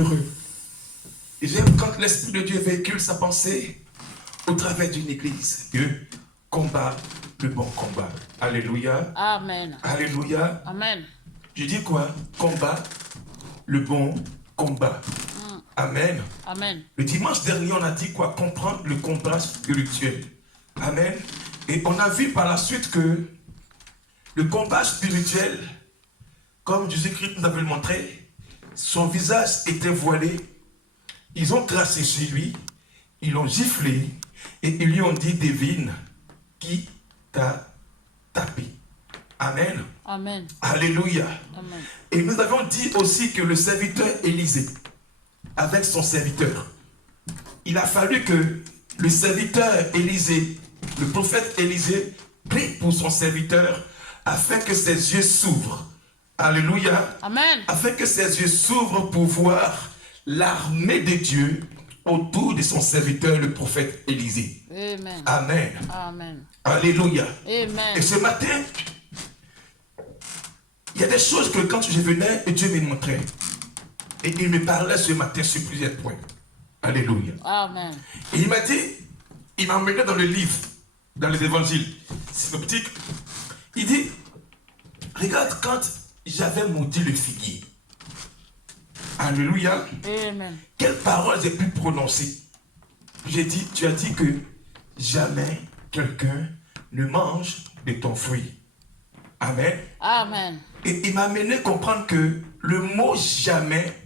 heureux. Et j'aime quand l'Esprit de Dieu véhicule sa pensée au travers d'une église. Dieu combat le bon combat. Alléluia. Amen. Alléluia. Amen. Je dis quoi? Combat le bon combat. Amen. Amen. Le dimanche dernier, on a dit quoi? Comprendre le combat spirituel. Amen. Et on a vu par la suite que le combat spirituel, comme Jésus-Christ nous avait montré, son visage était voilé. Ils ont tracé chez lui, ils l'ont giflé et ils lui ont dit: devine qui t'a tapé. Amen. Amen. Alléluia. Amen. Et nous avons dit aussi que le serviteur Élisée, avec son serviteur, il a fallu que le serviteur Élisée, le prophète Élisée, prie pour son serviteur afin que ses yeux s'ouvrent. Alléluia. Amen. Afin que ses yeux s'ouvrent pour voir l'armée de Dieu autour de son serviteur, le prophète Élisée. Amen. Amen. Amen. Alléluia. Amen. Et ce matin, il y a des choses que quand je venais, Dieu me montrait. Et il me parlait ce matin sur plusieurs points. Alléluia. Amen. Et il m'a dit, il m'a emmené dans le livre, dans les évangiles synoptiques. Il dit, regarde quand j'avais maudit le figuier. Alléluia. Amen. Quelles paroles j'ai pu prononcer? J'ai dit, tu as dit que jamais quelqu'un ne mange de ton fruit. Amen. Amen. Et il m'a amené à comprendre que le mot jamais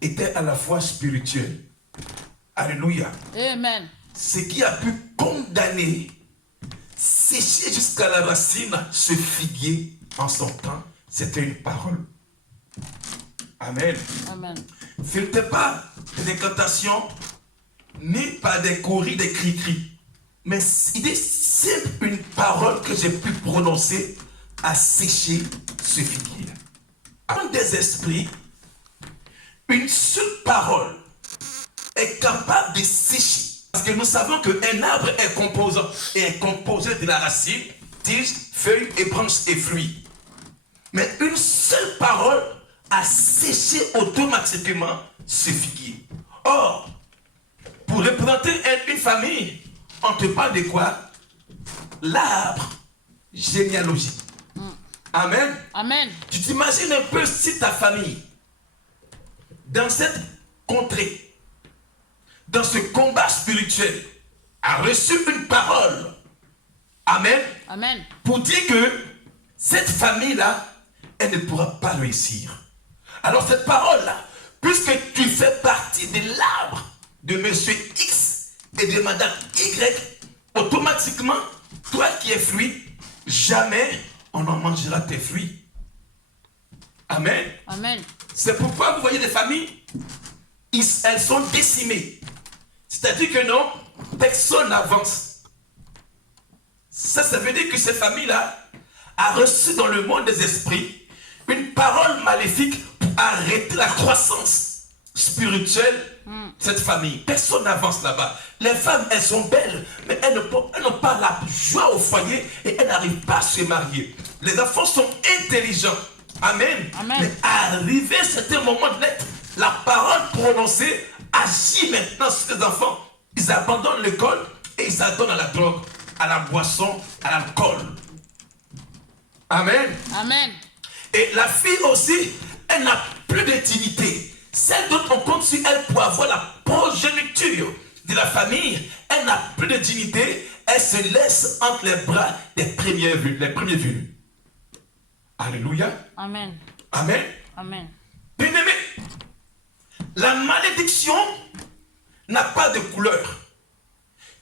était à la fois spirituel. Alléluia. Amen. Ce qui a pu condamner, sécher jusqu'à la racine ce figuier en son temps, c'était une parole. Amen. Amen. Ce n'était pas des incantations, ni pas des courris, des cris-cris. Mais il est simple une parole que j'ai pu prononcer à sécher ce figuier. Avant des esprits, une seule parole est capable de sécher. Parce que nous savons qu'un arbre est composé de la racine, tige, feuilles et branches et fruits. Mais une seule parole a séché automatiquement ce figuier. Or, pour représenter une famille, on te parle de quoi? L'arbre généalogique. Amen. Amen. Tu t'imagines un peu si ta famille, dans cette contrée, dans ce combat spirituel, a reçu une parole. Amen. Amen. Pour dire que cette famille-là, elle ne pourra pas réussir. Alors cette parole-là, puisque tu fais partie de l'arbre de monsieur X et de madame Y, automatiquement, toi qui es fruit, jamais on en mangera tes fruits. Amen. Amen. C'est pourquoi vous voyez des familles, elles sont décimées. C'est-à-dire que non, personne n'avance. Ça veut dire que ces familles-là a reçu dans le monde des esprits une parole maléfique pour arrêter la croissance spirituelle de cette famille. Personne n'avance là-bas. Les femmes, elles sont belles, mais elles n'ont pas la joie au foyer et elles n'arrivent pas à se marier. Les enfants sont intelligents. Amen. Amen. Mais arrivé à certain moment de l'être, la parole prononcée agit maintenant sur les enfants. Ils abandonnent l'école et ils s'adonnent à la drogue, à la boisson, à l'alcool. Amen. Amen. Et la fille aussi, elle n'a plus de dignité. Celle dont on compte sur elle pour avoir la progéniture de la famille, elle n'a plus de dignité. Elle se laisse entre les bras des premiers venus. Alléluia. Amen. Amen. Amen. Bien-aimé, la malédiction n'a pas de couleur.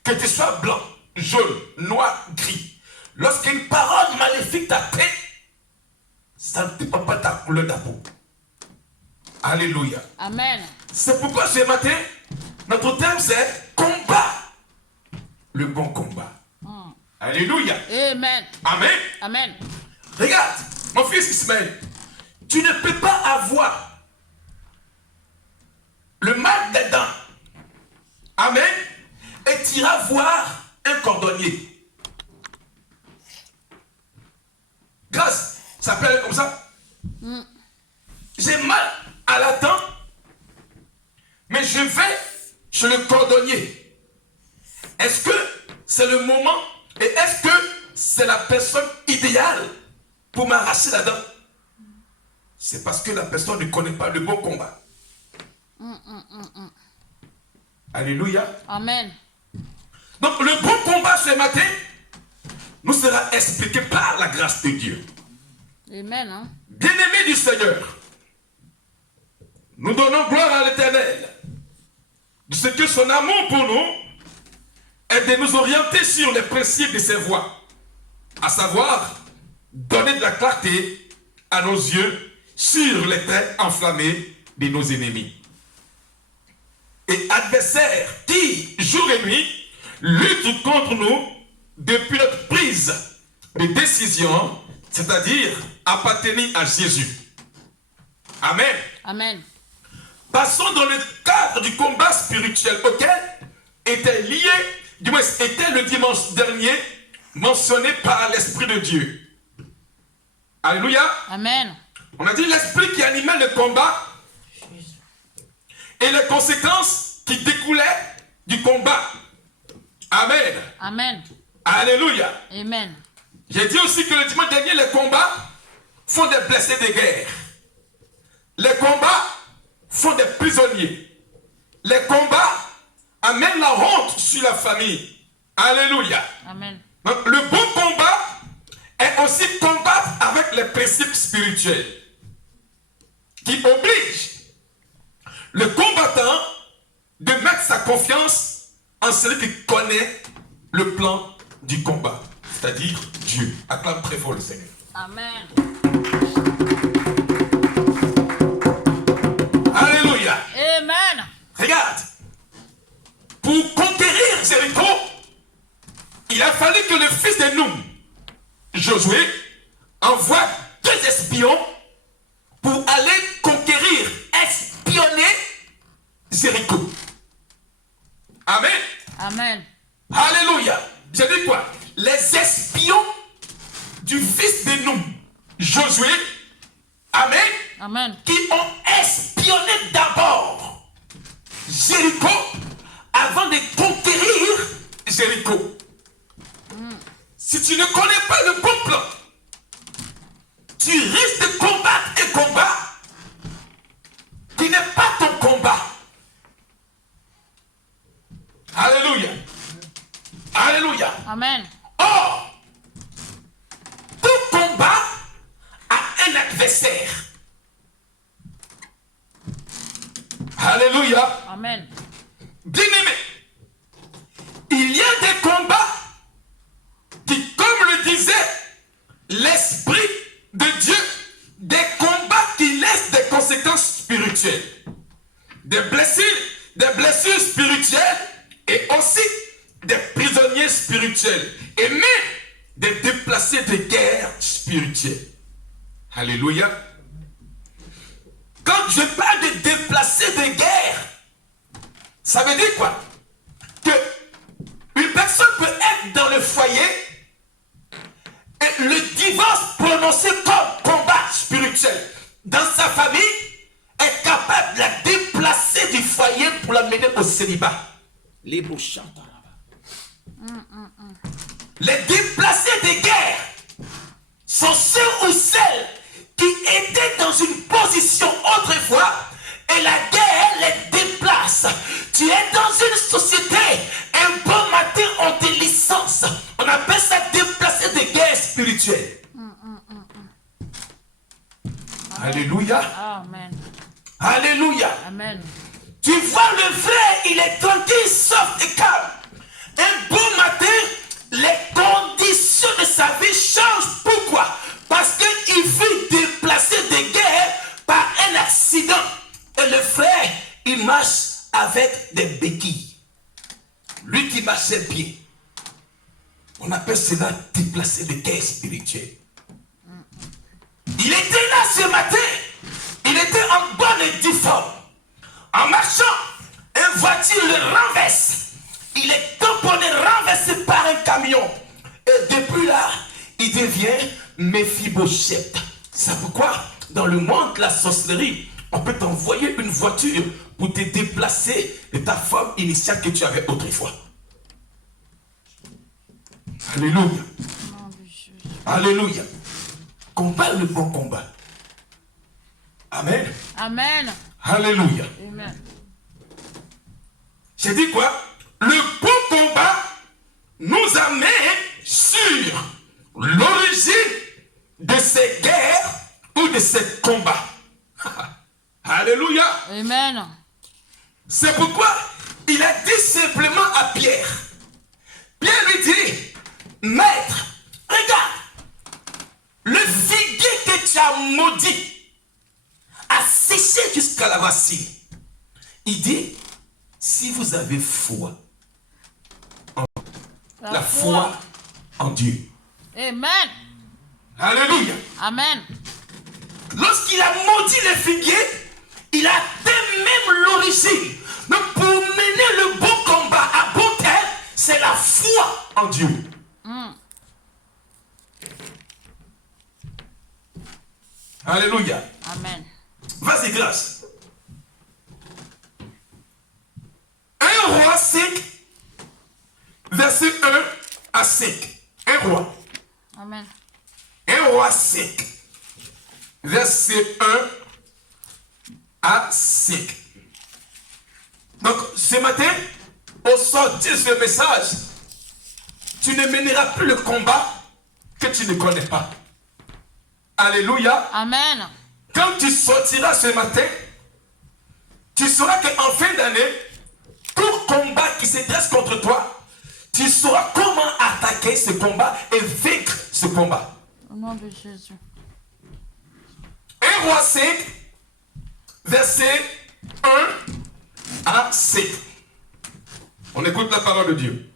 Que tu sois blanc, jaune, noir, gris. Lorsqu'une parole maléfique t'atteint, ça ne dépend pas de ta couleur de la peau. Alléluia. Amen. C'est pourquoi ce matin, notre thème c'est combat. Le bon combat. Alléluia. Amen. Amen. Amen. Regarde, mon fils Ismaël, tu ne peux pas avoir le mal des dents. Amen. Et tu iras voir un cordonnier. Grâce, ça s'appelle comme ça. J'ai mal à la dent. suis le cordonnier. Est-ce que c'est le moment et est-ce que c'est la personne idéale pour m'arracher la dent? C'est parce que la personne ne connaît pas le bon combat. Alléluia. Amen. Donc le bon combat ce matin nous sera expliqué par la grâce de Dieu. Amen. Hein? Bien-aimés du Seigneur, nous donnons gloire à l'Éternel de ce que son amour pour nous est de nous orienter sur les principes de ses voies, à savoir donner de la clarté à nos yeux sur les traits enflammés de nos ennemis. Et adversaires qui, jour et nuit, luttent contre nous depuis notre prise de décision, c'est-à-dire appartenir à Jésus. Amen. Amen. Passons dans le cadre du combat spirituel auquel était lié, du moins était le dimanche dernier, mentionné par l'Esprit de Dieu. Alléluia. Amen. On a dit l'Esprit qui animait le combat et les conséquences qui découlaient du combat. Amen. Amen. Alléluia. Amen. J'ai dit aussi que le dimanche dernier, les combats font des blessés de guerre. Les combats font des prisonniers. Les combats amènent la honte sur la famille. Alléluia. Amen. Donc, le bon combat est aussi combattre avec les principes spirituels qui obligent le combattant de mettre sa confiance en celui qui connaît le plan du combat, c'est-à-dire Dieu. Acclame très fort le Seigneur. Amen. Alléluia. Amen. Regarde, pour conquérir Jéricho, il a fallu que le fils de Noum, Josué, envoie 2 espions pour aller conquérir, espionner Jéricho. Amen. Amen. Alléluia. J'ai dit quoi? Les espions du fils de Noum, Josué, Amen, Amen. qui ont espionné d'abord Jéricho avant de conquérir Jéricho. Si tu ne connais pas le bon plan, tu risques de combattre un combat qui n'est pas ton combat. Alléluia. Alléluia. Amen. Or, tout combat a un adversaire. Alléluia. Amen. Bien-aimé, il y a des combats qui, comme le disait l'Esprit de Dieu, des combats qui laissent des conséquences spirituelles, des blessures spirituelles et aussi des prisonniers spirituels et même des déplacés de guerre spirituelle. Alléluia. Quand je parle de déplacés de guerre, ça veut dire quoi? Que une personne peut être dans le foyer et le divorce prononcé comme combat spirituel dans sa famille est capable de la déplacer du foyer pour la mener au célibat. Les beaux chanteurs là-bas. Les déplacés de guerre sont ceux ou celles qui étaient dans une position autrefois et la guerre les déplace. Tu es dans une société, un bon matin on te licence. On appelle ça déplacé de guerre spirituelle. Alléluia. Amen. Alléluia. Amen. Tu vois le frère, il est tranquille, soft et calme. Un beau matin, les conditions de sa vie changent. Pourquoi? Parce qu'il fut déplacé de guerre par un accident. Et le frère, il marche avec des béquilles. Lui qui marchait bien. On appelle cela déplacé de guerre spirituelle. Il était là ce matin. Il était en bonne et due forme. En marchant, une voiture le renverse. Il est tamponné, renversé par un camion. Et depuis là, il devient Méphibosheth. C'est pourquoi, dans le monde de la sorcellerie, On peut t'envoyer une voiture pour te déplacer de ta forme initiale que tu avais autrefois. Alléluia. Nom de Jésus. Alléluia. Combat le bon combat. Amen. Amen. Alléluia. Amen. J'ai dit quoi? Le bon combat nous amène sur l'origine de ces guerres ou de ces combats. Alléluia. Amen. C'est pourquoi il a dit simplement à Pierre. Pierre lui dit, Maître, regarde, le figuier que tu as maudit a séché jusqu'à la racine. Il dit, si vous avez foi, la foi en Dieu. Amen. Alléluia. Amen. Lorsqu'il a maudit le figuier, il a atteint même l'origine. Donc pour mener le bon combat à bon terme, c'est la foi en Dieu. Alléluia. Amen. Vas-y, grâce. 1 roi 5, verset 1 à 5. 1 roi. Amen. 1 roi 5, verset 1 à 5. Donc, ce matin, au sortir de ce message, tu ne mèneras plus le combat que tu ne connais pas. Alléluia. Amen. Quand tu sortiras ce matin, tu sauras qu'en fin d'année, tout combat qui se dresse contre toi, tu sauras comment attaquer ce combat et vaincre ce combat. Au nom de Jésus. 1 roi 5, verset 1 à 5. On écoute la parole de Dieu.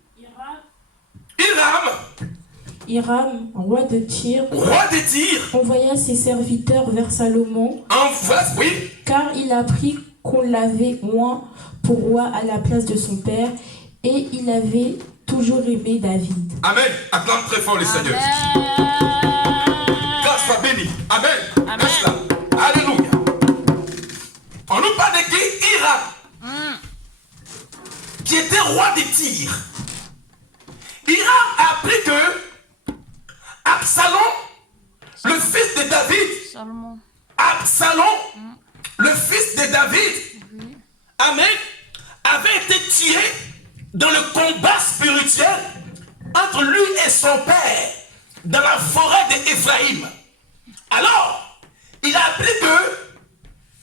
Hiram, roi de Tyr, envoya ses serviteurs vers Salomon, oui, car il apprit qu'on l'avait oint pour roi à la place de son père, et il avait toujours aimé David. Amen. Acclame très fort le Seigneur. Grâce soit bénie. Amen. Amen. Reste là. Alléluia. On nous parle de qui? Hiram, qui était roi de Tyr. Hiram a appris que Absalom, le fils de David, Salomon. Absalom, le fils de David, Amen, avait été tué dans le combat spirituel entre lui et son père dans la forêt d'Éphraïm. Alors, il a appris que,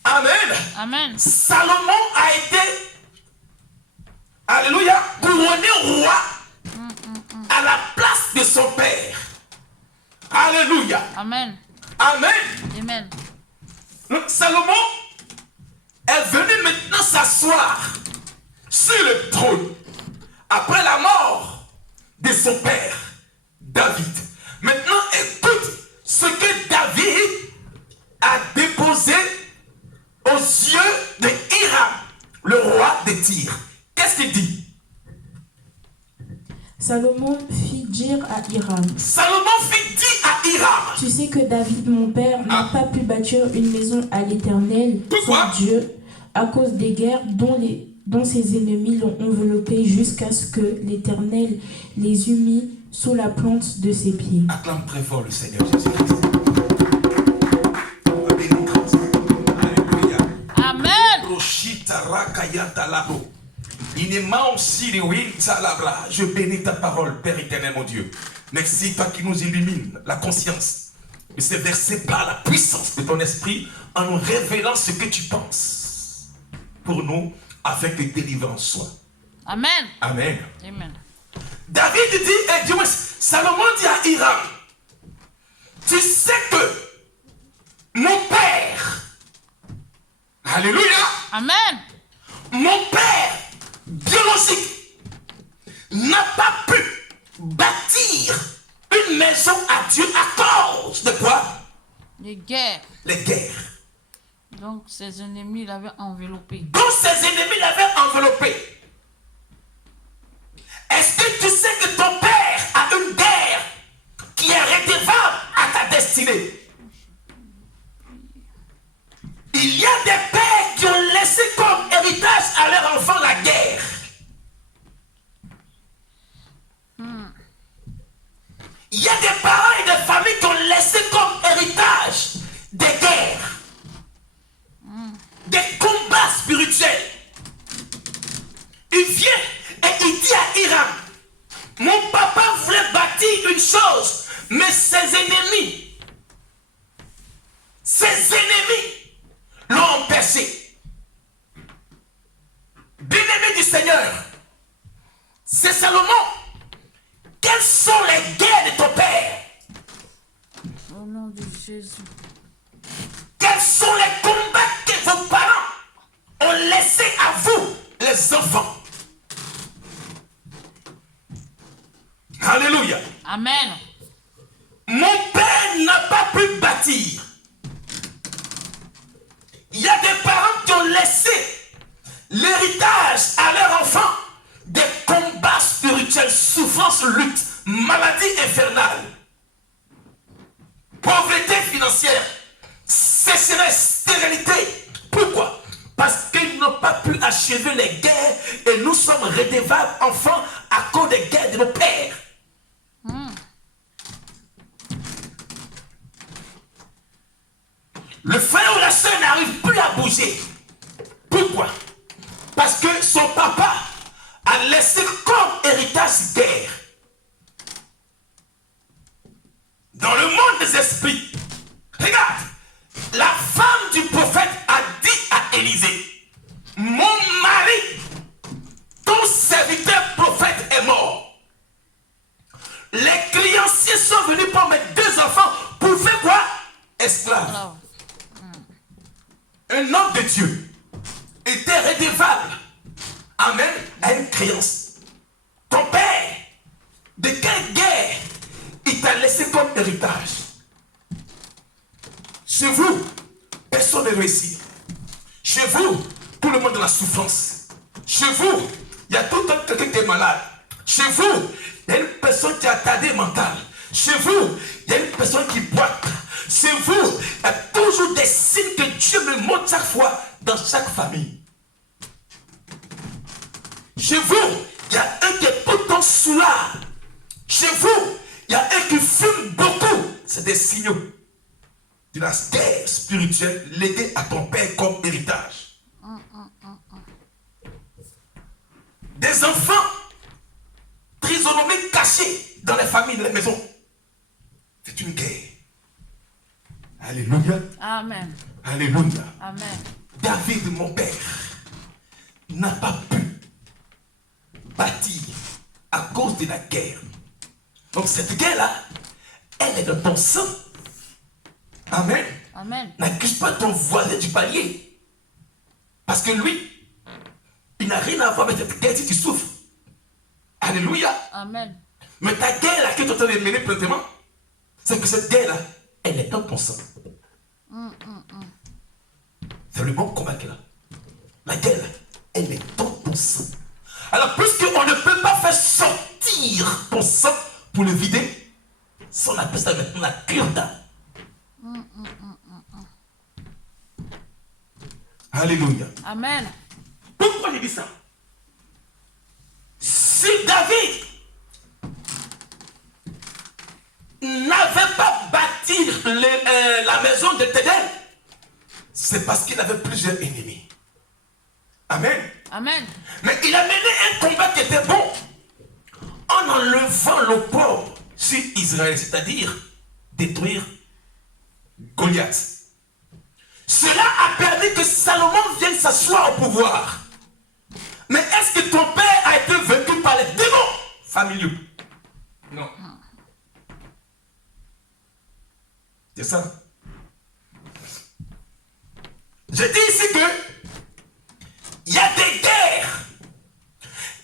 Amen, Amen. Salomon a été, alléluia, couronné roi à la place de son père. Alléluia. Amen. Amen. Amen. Donc, Salomon est venu maintenant s'asseoir sur le trône après la mort de son père, David. Maintenant, écoute ce que David a déposé aux yeux de Hiram, le roi de Tyr. Qu'est-ce qu'il dit? Salomon fit dire à Hiram, Salomon fit dire à Hiram, tu sais que David, mon père, n'a pas pu bâtir une maison à l'Éternel, Pourquoi? son Dieu, à cause des guerres dont ses ennemis l'ont enveloppé jusqu'à ce que l'Éternel les eût mis sous la plante de ses pieds. acclame très fort le Seigneur Jésus-Christ. Alléluia. Amen. Je bénis ta parole, Père éternel, mon Dieu. Merci, toi qui nous illumines la conscience. Et c'est versé par la puissance de ton esprit en nous révélant ce que tu penses pour nous, afin que délivrance soit. Amen. Amen. Amen. David dit, Salomon dit à Hiram, tu sais que mon père, alléluia, Amen. mon père biologique n'a pas pu bâtir une maison à Dieu à cause de quoi? Les guerres. Les guerres. Donc, ses ennemis l'avaient enveloppé. Donc ses ennemis l'avaient enveloppé. Est-ce que tu sais que ton père a une guerre qui est redevable à ta destinée? Il y a des pères qui ont laissé comme héritage à leurs enfants la guerre. Il y a des parents et des familles qui ont laissé comme héritage des guerres, des combats spirituels. Il vient et il dit à Hiram, mon papa voulait bâtir une chose, mais ses ennemis l'ont empêché. Bien-aimé du Seigneur, c'est Salomon. Quelles sont les guerres de ton père? Au nom de Jésus. Quels sont les combats que vos parents ont laissés à vous, les enfants? Alléluia. Amen. Mon père n'a pas pu bâtir. Il y a des parents qui ont laissé l'héritage à leurs enfants des combats spirituels, souffrances, luttes, maladies infernales, pauvreté financière, sécheresse, stérilité. Pourquoi? Parce qu'ils n'ont pas pu achever les guerres et nous sommes redevables enfants à cause des guerres de nos pères. Le frère ou la soeur n'arrive plus à bouger. Pourquoi? Parce que son papa a laissé comme héritage guerre. Dans le monde des esprits, regarde, la femme du prophète a dit à Élisée, mon mari, ton serviteur prophète est mort. Les créanciers sont venus pour mes deux enfants pour faire quoi? Esclaves. Un homme de Dieu était redevable, amen, à une créance. Ton père, de quelle guerre il t'a laissé comme héritage? Chez vous, personne ne réussit. Chez vous, tout le monde est dans la souffrance. Chez vous, il y a tout le temps quelqu'un qui est malade. Chez vous, il y a une personne qui est attardée mentale. Chez vous, il y a une personne qui boite. Chez vous, il y a toujours des signes que Dieu me montre chaque fois dans chaque famille. Chez vous, il y a un qui est tout le temps soulard. Chez vous, il y a un qui fume beaucoup. C'est des signaux de la guerre spirituelle léguée à ton père comme héritage. Des enfants trisonomiques cachés dans les familles, dans les maisons. C'est une guerre. Alléluia. Amen. Alléluia. Amen. David, mon père, n'a pas pu bâtir à cause de la guerre. Donc cette guerre-là, elle est dans ton sang. Amen. Amen. N'accuse pas ton voisin du palier. Parce que lui, il n'a rien à voir avec cette guerre si tu souffres. Alléluia. Amen. Mais ta guerre-là que tu es en train de mener présentement, c'est que cette guerre-là, elle est dans ton sang. C'est le bon combat qu'elle a. La guerre, elle est dans ton sang. Alors, puisqu'on ne peut pas faire sortir ton sang pour le vider, ça on appelle ça maintenant la cure d'âme. Alléluia. Amen. Pourquoi j'ai dit ça? Si David n'avait pas bâti la maison de Tédel, c'est parce qu'il avait plusieurs ennemis. Amen. Amen. Mais il a mené un combat qui était bon en enlevant l'opprobre sur Israël, c'est-à-dire détruire Goliath. Cela a permis que Salomon vienne s'asseoir au pouvoir. Mais est-ce que ton père a été vaincu par les démons familiaux? Non. C'est ça. Je dis ici que il y a des guerres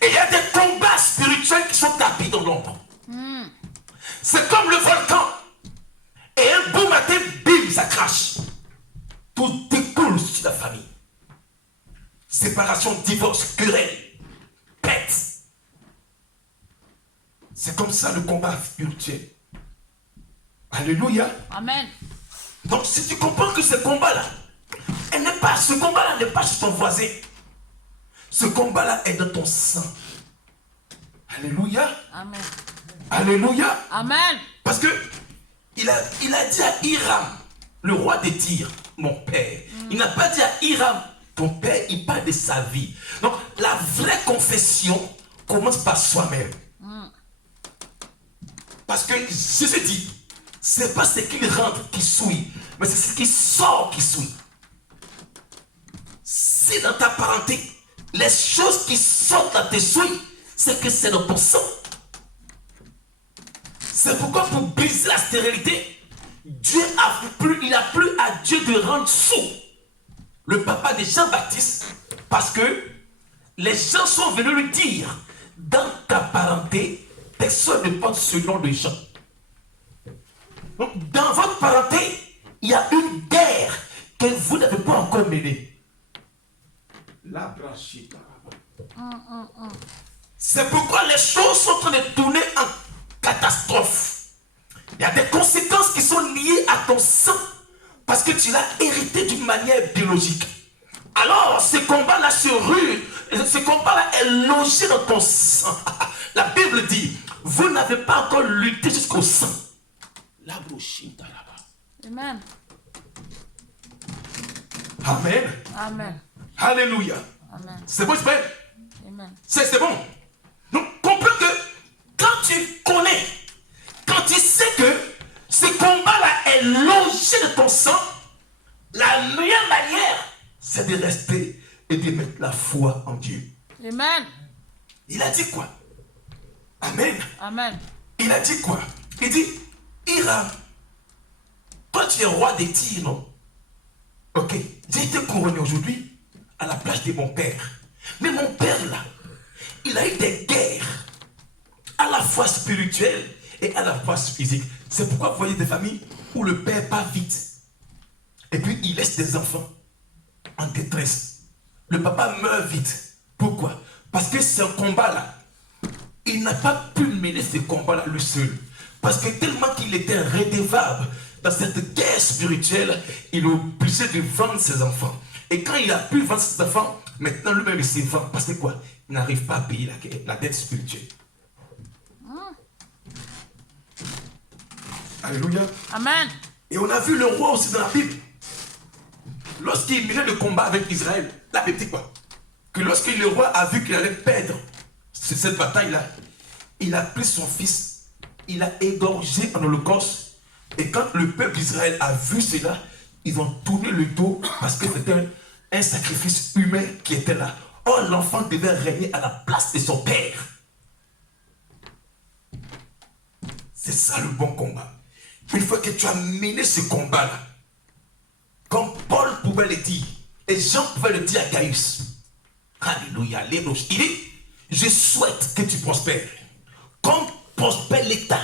et il y a des combats spirituels qui sont tapis dans l'ombre. C'est comme le volcan. Et un beau matin, bim, ça crache. Tout découle sur la famille. Séparation, divorce, querelle, pète. C'est comme ça le combat spirituel. Alléluia. Amen. Donc si tu comprends que ce combat-là, Ce combat-là n'est pas chez ton voisin. Ce combat-là est dans ton sang. Alléluia. Amen. Alléluia. Amen. Parce que il a dit à Hiram, le roi des Tyr, mon père. Il n'a pas dit à Hiram, ton père, il parle de sa vie. Donc la vraie confession commence par soi-même. Parce que Jésus dit, c'est pas ce qu'il rentre qui souille, mais c'est ce qui sort qui souille. Si dans ta parenté, les choses qui sortent dans tes souilles, c'est que c'est dans ton sang. C'est pourquoi pour briser la stérilité, il a plu à Dieu de rendre sourd le papa de Jean-Baptiste, parce que les gens sont venus lui dire, dans ta parenté, personne ne porte ce nom de Jean. Donc, dans votre parenté, il y a une guerre que vous n'avez pas encore menée. La branchée. C'est pourquoi les choses sont en train de tourner en catastrophe. Il y a des conséquences qui sont liées à ton sang parce que tu l'as hérité d'une manière biologique. Alors, ce combat-là ce combat-là est logé dans ton sang. La Bible dit, vous n'avez pas encore lutté jusqu'au sang. La branchée là-bas. Amen. Amen. Amen. Alléluia. Amen. C'est bon, c'est vrai? Amen. C'est bon. Donc, comprends que quand tu connais, quand tu sais que ce combat-là est logé de ton sang, la meilleure manière, c'est de rester et de mettre la foi en Dieu. Amen. Il a dit quoi? Amen. Amen. Il a dit quoi? Il dit, Hiram, toi tu es roi des Tyr, non? Ok, j'ai été couronné aujourd'hui à la place de mon père. Mais mon père là, il a eu des guerres, à la fois spirituelles et à la fois physiques. C'est pourquoi vous voyez des familles où le père part vite. Et puis il laisse des enfants en détresse. Le papa meurt vite. Pourquoi? Parce que ce combat-là, il n'a pas pu mener ce combat-là lui seul. Parce que tellement qu'il était redevable dans cette guerre spirituelle, il est obligé de vendre ses enfants. Et quand il a pu vendre ses enfants, maintenant lui-même il se vend. Parce que quoi? Il n'arrive pas à payer la dette spirituelle. Alléluia. Amen. Et on a vu le roi aussi dans la Bible. Lorsqu'il menait le combat avec Israël, la Bible dit quoi? Que lorsque le roi a vu qu'il allait perdre cette bataille-là, il a pris son fils, il a égorgé en holocauste. Et quand le peuple d'Israël a vu cela, ils ont tourné le dos parce que c'était un sacrifice humain qui était là. Or, l'enfant devait régner à la place de son père. C'est ça le bon combat. Une fois que tu as mené ce combat-là, comme Paul pouvait le dire, et Jean pouvait le dire à Gaius, alléluia, il dit, je souhaite que tu prospères, comme prospère l'état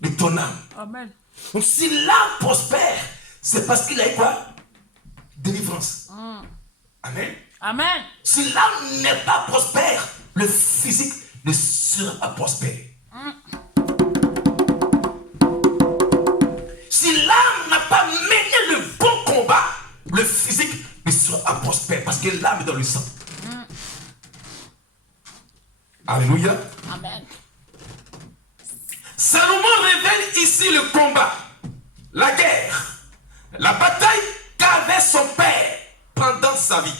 de ton âme. Amen. Donc si l'âme prospère, c'est parce qu'il a eu quoi? Délivrance. Amen. Amen. Si l'âme n'est pas prospère, le physique ne sera pas prospère. Si l'âme n'a pas mené le bon combat, le physique ne sera pas prospère parce que l'âme est dans le sang. Alléluia. Amen. Salomon révèle ici le combat, la guerre, la bataille qu'avait son père pendant sa vie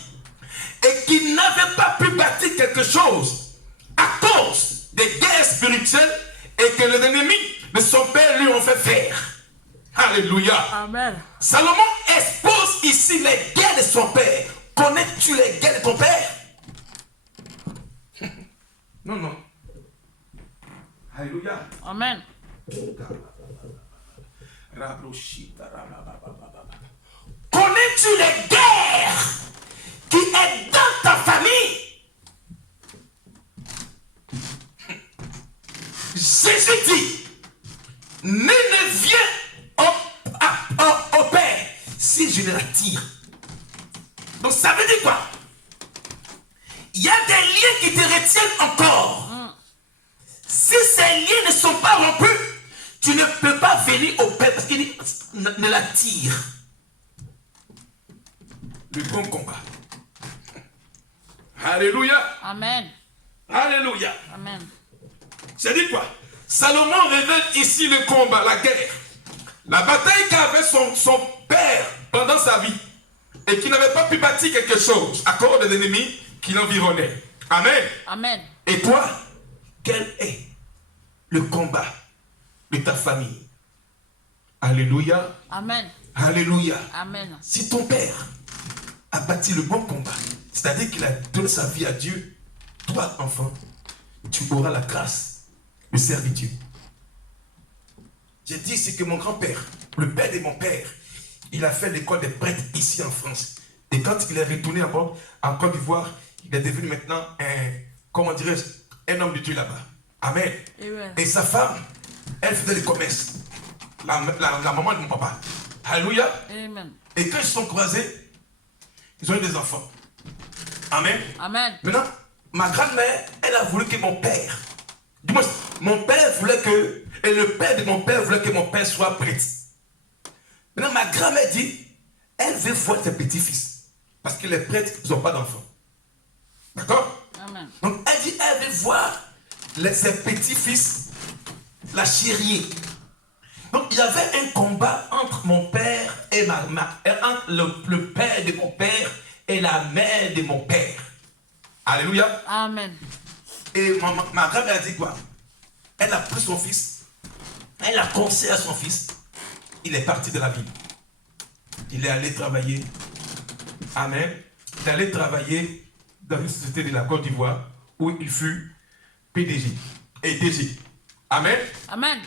et qu'il n'avait pas pu bâtir quelque chose à cause des guerres spirituelles et que les ennemis de son père lui ont fait faire. Alléluia. Amen. Salomon expose ici les guerres de son père. Connais-tu les guerres de ton père? Non, non. Alléluia. Amen. Connais-tu les guerres qui est dans ta famille? Jésus dit, nul ne vient au Père si je ne l'attire. Donc ça veut dire quoi? Il y a des liens qui te retiennent encore. Si ces liens ne sont pas rompus, tu ne peux pas venir au Père parce qu'il ne l'attire. le bon combat. Alléluia. Amen. Alléluia. Amen. J'ai dit quoi? Salomon révèle ici le combat, la guerre. La bataille qu'avait son père pendant sa vie et qui n'avait pas pu bâtir quelque chose à cause des ennemis qui l'environnaient. Amen. Amen. Et toi, quel est le combat de ta famille? Alléluia. Amen. Alléluia. Amen. Si ton père a bâti le bon combat, c'est-à-dire qu'il a donné sa vie à Dieu, toi, enfant, tu auras la grâce de servir Dieu. J'ai dit, c'est que mon grand-père, le père de mon père, il a fait l'école des prêtres ici en France. Et quand il est retourné en Côte d'Ivoire, il est devenu maintenant un homme de Dieu là-bas. Amen. Amen. Et sa femme, elle faisait le commerce. La maman de mon papa. Alléluia. Amen. Et quand ils se sont croisés, ils ont eu des enfants. Amen. Amen. Maintenant, ma grand-mère, elle a voulu que mon père, du moins, mon père voulait que, et le père de mon père voulait que mon père soit prêtre. Maintenant, ma grand-mère dit, elle veut voir ses petits-fils. Parce que les prêtres, ils n'ont pas d'enfants. D'accord? Amen. Donc, elle dit, elle veut voir ses petits-fils, la chérie. Donc, il y avait un combat entre mon père et entre le père de mon père et la mère de mon père. Alléluia. Amen. Et ma grand-mère a dit quoi? Elle a pris son fils, elle a conseillé à son fils, il est parti de la ville. Il est allé travailler. Amen. Il est allé travailler dans une société de la Côte d'Ivoire où il fut PDG et DG. Amen. Amen.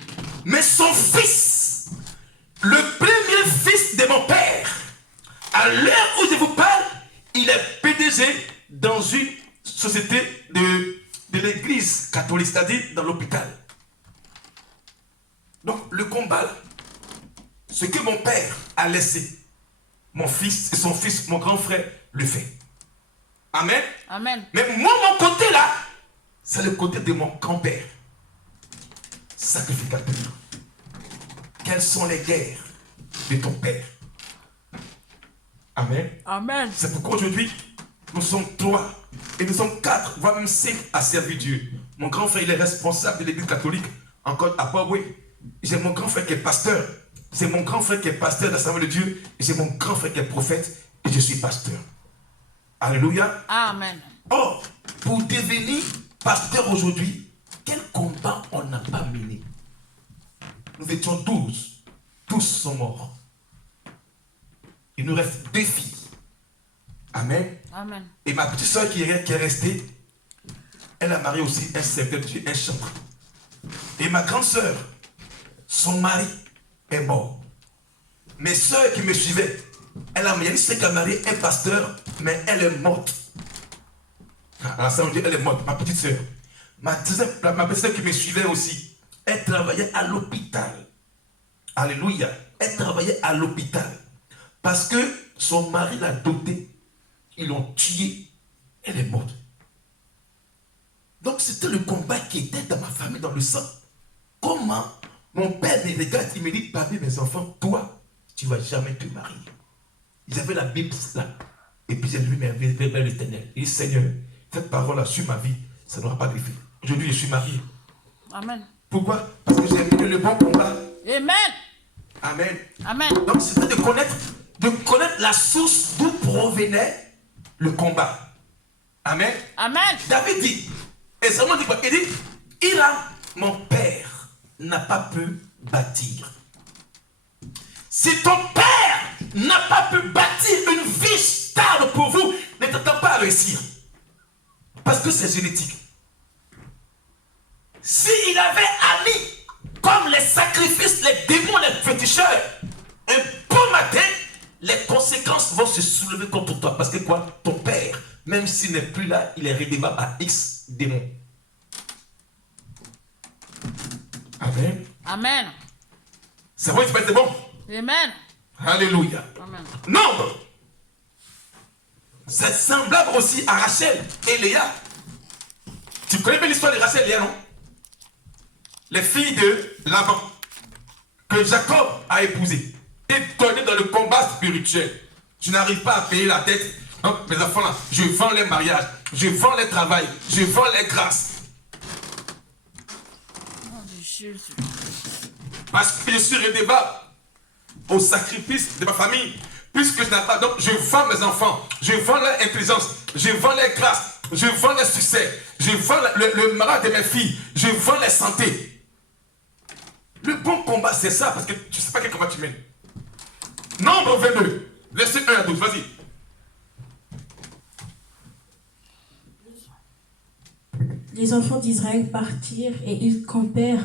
Mais son fils, le premier fils de mon père, à l'heure où je vous parle, il est PDG dans une société de l'église catholique, c'est-à-dire dans l'hôpital. Donc le combat, là, ce que mon père a laissé, mon fils et son fils, mon grand frère, le fait. Amen. Amen. Mais moi, mon côté là, c'est le côté de mon grand-père. Sacrificateur. Quelles sont les guerres de ton père? Amen. Amen. C'est pourquoi aujourd'hui, nous sommes 3 et nous sommes 4, voire même 5 à servir Dieu. Mon grand frère, il est responsable de l'église catholique encore à Paboué. J'ai mon grand frère qui est pasteur. C'est mon grand frère qui est pasteur de l'Assemblée de Dieu. Et j'ai mon grand frère qui est prophète. Et je suis pasteur. Alléluia. Amen. Or, pour devenir pasteur aujourd'hui, quel combat on n'a pas mené? Nous étions 12. Tous sont morts. Il nous reste 2 filles. Amen. Amen. Et ma petite soeur qui est restée, elle a marié aussi un serviteur de Dieu, un chantre. Et ma grande soeur, son mari est mort. Mes soeurs qui me suivaient, elle a marié un pasteur, mais elle est morte. Alors ça veut dire elle est morte, ma petite soeur. Ma petite soeur qui me suivait aussi, elle travaillait à l'hôpital. Alléluia. Elle travaillait à l'hôpital. Parce que son mari l'a dotée. Ils l'ont tuée. Elle est morte. Donc c'était le combat qui était dans ma famille, dans le sang. Comment mon père me regarde, il me dit, parmi mes enfants, toi, tu ne vas jamais te marier. J'avais la Bible là. Et puis j'ai lu vers l'Éternel. Il dit, Seigneur, cette parole-là sur ma vie, ça n'aura pas d'effet. Aujourd'hui, je suis marié. Amen. Pourquoi? Parce que j'ai mené le bon combat. Amen. Amen. Amen. Donc c'était de connaître la source d'où provenait le combat. Amen. Amen. David dit, et seulement dit quoi? Il dit, mon père n'a pas pu bâtir. Si ton père n'a pas pu bâtir une vie stable pour vous, ne t'attends pas à réussir. Parce que c'est génétique. S'il avait ami comme les sacrifices, les démons, les féticheurs, un bon matin, les conséquences vont se soulever contre toi. Parce que quoi? Ton père, même s'il n'est plus là, il est rédévable à X démons. Amen. Amen. C'est vrai, c'est bon. Amen. Alléluia. Amen. Non. C'est semblable aussi à Rachel et Léa. Tu connais bien l'histoire de Rachel et Léa, non? Les filles de Laban que Jacob a épousées et données dans le combat spirituel. Tu n'arrives pas à payer la dette. Donc, mes enfants là, je vends les mariages, je vends les travails, je vends les grâces. Au nom de Jésus. Parce que je suis redevable au sacrifice de ma famille. Puisque je n'ai pas, donc je vends mes enfants, je vends leur intelligence, je vends les grâces, je vends les succès, je vends le mariage de mes filles, je vends les santé. Le bon combat, c'est ça, parce que tu ne sais pas quel combat tu mènes. Nombre 22, verset 1 à 12, vas-y. Les enfants d'Israël partirent et ils campèrent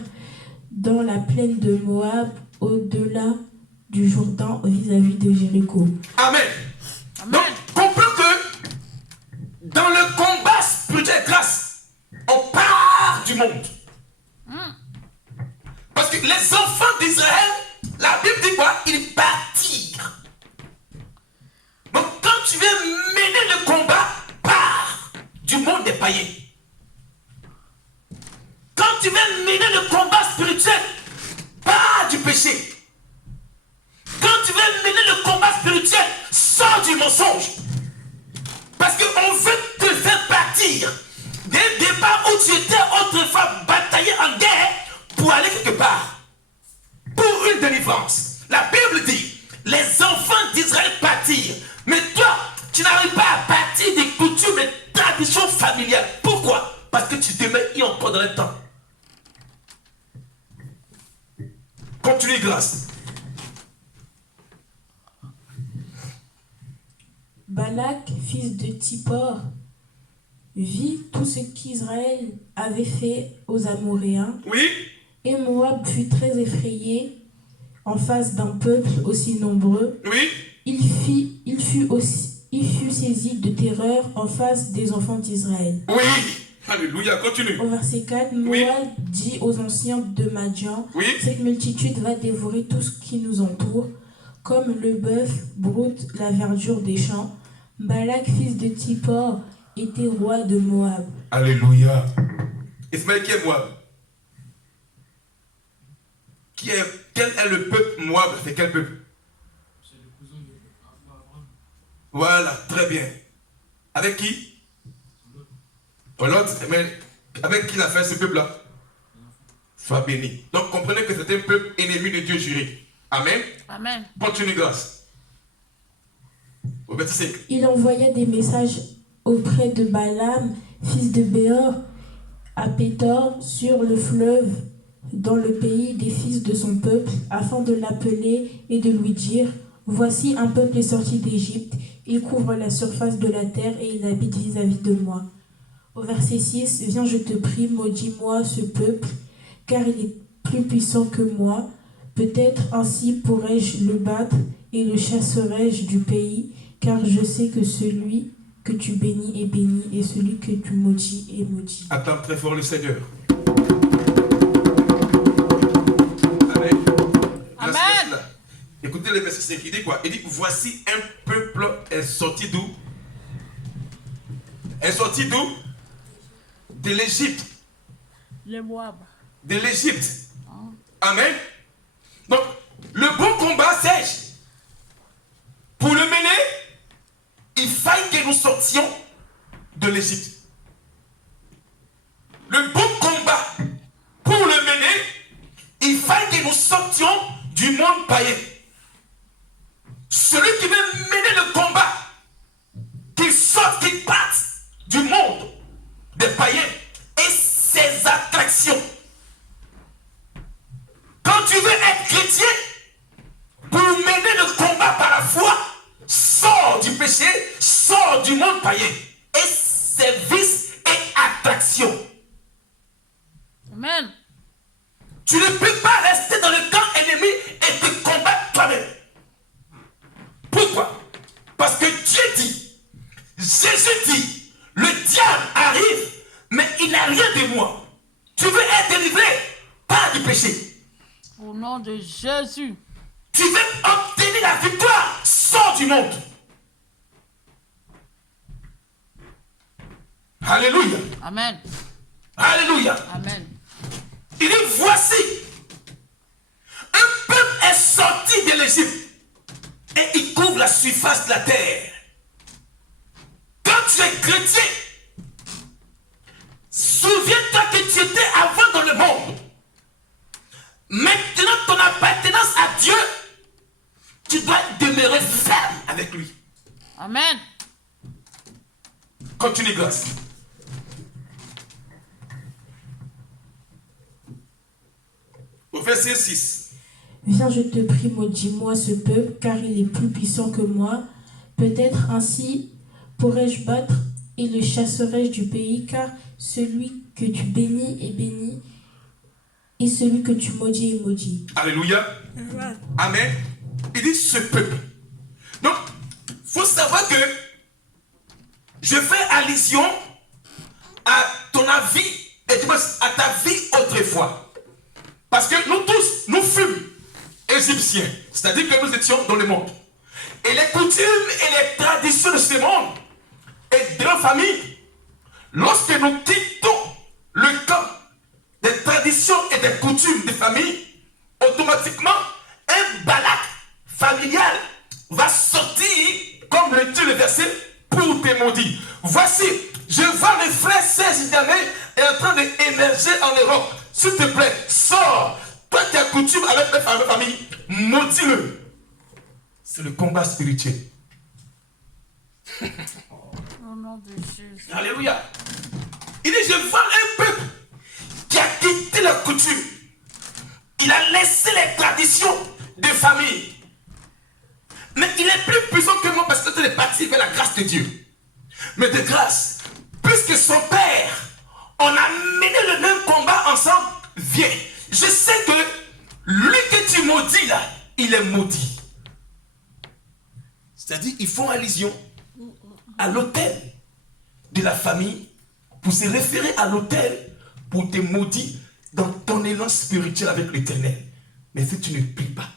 dans la plaine de Moab, au-delà du Jourdain, vis-à-vis de Jéricho. Amen. Amen. Donc, comprends que dans le combat spirituel grâce, on part du monde. Parce que les enfants d'Israël, la Bible dit quoi? Ils partirent. Donc, quand tu veux mener le combat, pars du monde des païens. Quand tu veux mener le combat spirituel, pars du péché. Quand tu veux mener le combat spirituel, sors du mensonge. Parce qu'on veut te faire partir des départ où tu étais autrefois bataillé en guerre pour aller quelque part. Pour une délivrance. La Bible dit, les enfants d'Israël partirent. Mais toi, tu n'arrives pas à partir des coutumes et traditions familiales. Pourquoi? Parce que tu demeures encore dans le temps. Continue grâce. Balak, fils de Tsippor, vit tout ce qu'Israël avait fait aux Amoréens, Oui. et Moab fut très effrayé en face d'un peuple aussi nombreux. Oui. Il fut saisi de terreur en face des enfants d'Israël. Oui. Alléluia, continue. Au verset 4, Oui. Moab dit aux anciens de Madian, Oui. cette multitude va dévorer tout ce qui nous entoure, comme le bœuf broute la verdure des champs. Balak, fils de Tsippor, était roi de Moab. Alléluia. Ismaël, qui est Moab? Quel est le peuple Moab? C'est quel peuple? C'est le cousin d'Abraham. Voilà, très bien. Avec qui? L'autre, mais avec qui il a fait ce peuple-là? Sois béni. Donc comprenez que c'est un peuple ennemi de Dieu juré. Amen. Amen. Continue grâce. Au verset 5. Il envoya des messages auprès de Balaam, fils de Béor, à Pétor, sur le fleuve, dans le pays des fils de son peuple, afin de l'appeler et de lui dire, voici un peuple est sorti d'Égypte, il couvre la surface de la terre et il habite vis-à-vis de moi. Au verset 6, viens, je te prie, maudis-moi ce peuple, car il est plus puissant que moi. Peut-être ainsi pourrais-je le battre et le chasserai-je du pays, car je sais que celui que tu bénis est béni et celui que tu maudis est maudit. Attends très fort le Seigneur. Amen. Amen. Merci. Écoutez le verset 5. Il dit quoi? Il dit, voici un peuple est sorti d'où? Est sorti d'où? De l'Égypte. Le Moab. De l'Égypte. Amen. Donc, le bon combat, c'est pour le mener, il faille que nous sortions de l'Égypte. Le bon combat, pour le mener, il faille que nous sortions du monde païen. Celui qui veut mener le combat, qu'il sorte, qu'il parte du monde des païens et ses attractions. Quand tu veux être chrétien, pour mener le combat par la foi, sors du péché, sors du monde païen et ses vices et attractions. Amen. Tu ne peux pas rester dans le camp ennemi et te combattre toi-même. Pourquoi? Parce que Dieu dit, Jésus dit, le diable arrive, mais il n'a rien de moi. Tu veux être délivré par du péché. Au nom de Jésus. Tu veux obtenir la victoire, sors du monde. Alléluia. Amen. Alléluia. Amen. Il dit, voici, un peuple est sorti de l'Égypte. et il couvre la surface de la terre. Quand tu es chrétien, souviens-toi que tu étais avant dans le monde. Maintenant, ton appartenance à Dieu, tu dois demeurer ferme avec lui. Amen. Continue, grâce. Au verset 6. Viens, je te prie, maudis-moi ce peuple, car il est plus puissant que moi. Peut-être ainsi pourrais-je battre et le chasserai-je du pays, car celui que tu bénis est béni, et celui que tu maudis est maudit. Alléluia. Amen. Il dit ce peuple. Donc, il faut savoir que je fais allusion à ton avis et à ta vie autrefois. Parce que nous tous, nous fûmes égyptiens. C'est-à-dire que nous étions dans le monde. Et les coutumes et les traditions de ce monde et de nos familles, lorsque nous quittons le camp des traditions et des coutumes des familles, automatiquement, un balak familial va sortir, comme le dit le verset, pour te maudire. Voici, je vois mes frères séjanais est en train d'émerger en Europe. S'il te plaît, sors. Toi qui as coutume avec les familles, maudis-le. C'est le combat spirituel. Au nom de Jésus. Alléluia. Il dit, je vois un peuple qui a quitté la coutume. Il a laissé les traditions de famille. Mais il est plus puissant que moi parce que tu es parti vers la grâce de Dieu. Mais de grâce, puisque son père, on a mené le même combat ensemble, viens. Je sais que lui que tu maudis là, il est maudit. C'est-à-dire, ils font allusion à l'autel de la famille pour se référer à l'autel pour te maudire dans ton élan spirituel avec l'Éternel. Mais si tu ne pries pas,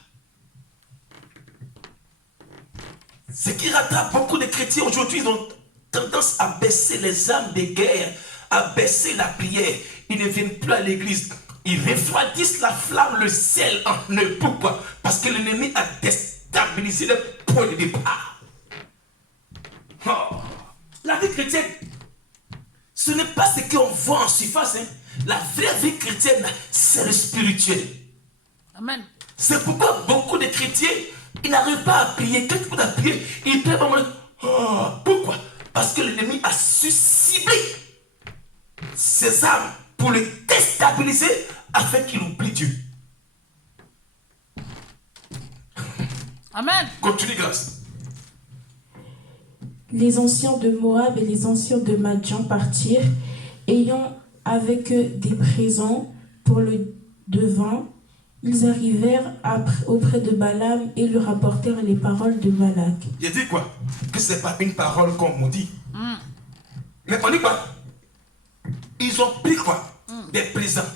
ce qui rattrape beaucoup de chrétiens aujourd'hui, ils ont tendance à baisser les armes de guerre, à baisser la prière. Ils ne viennent plus à l'église. Ils refroidissent la flamme, le sel en eux. Pourquoi? Parce que l'ennemi a déstabilisé le point de départ. Oh. La vie chrétienne, ce n'est pas ce qu'on voit en surface. Hein. La vraie vie chrétienne, c'est le spirituel. Amen. C'est pourquoi beaucoup de chrétiens, ils n'arrivent pas à prier. Quand ils peuvent prier, ils prient vraiment. Oh. Pourquoi? Parce que l'ennemi a su cibler ses âmes pour le déstabiliser afin qu'il oublie Dieu. Amen. Continue, grâce. Les anciens de Moab et les anciens de Madian partirent, ayant avec eux des présents pour le devin. Ils arrivèrent auprès de Balaam et lui rapportèrent les paroles de Balak. Il dit quoi? Que ce n'est pas une parole comme on dit. Mais on dit quoi? Ils ont pris quoi? Des présents.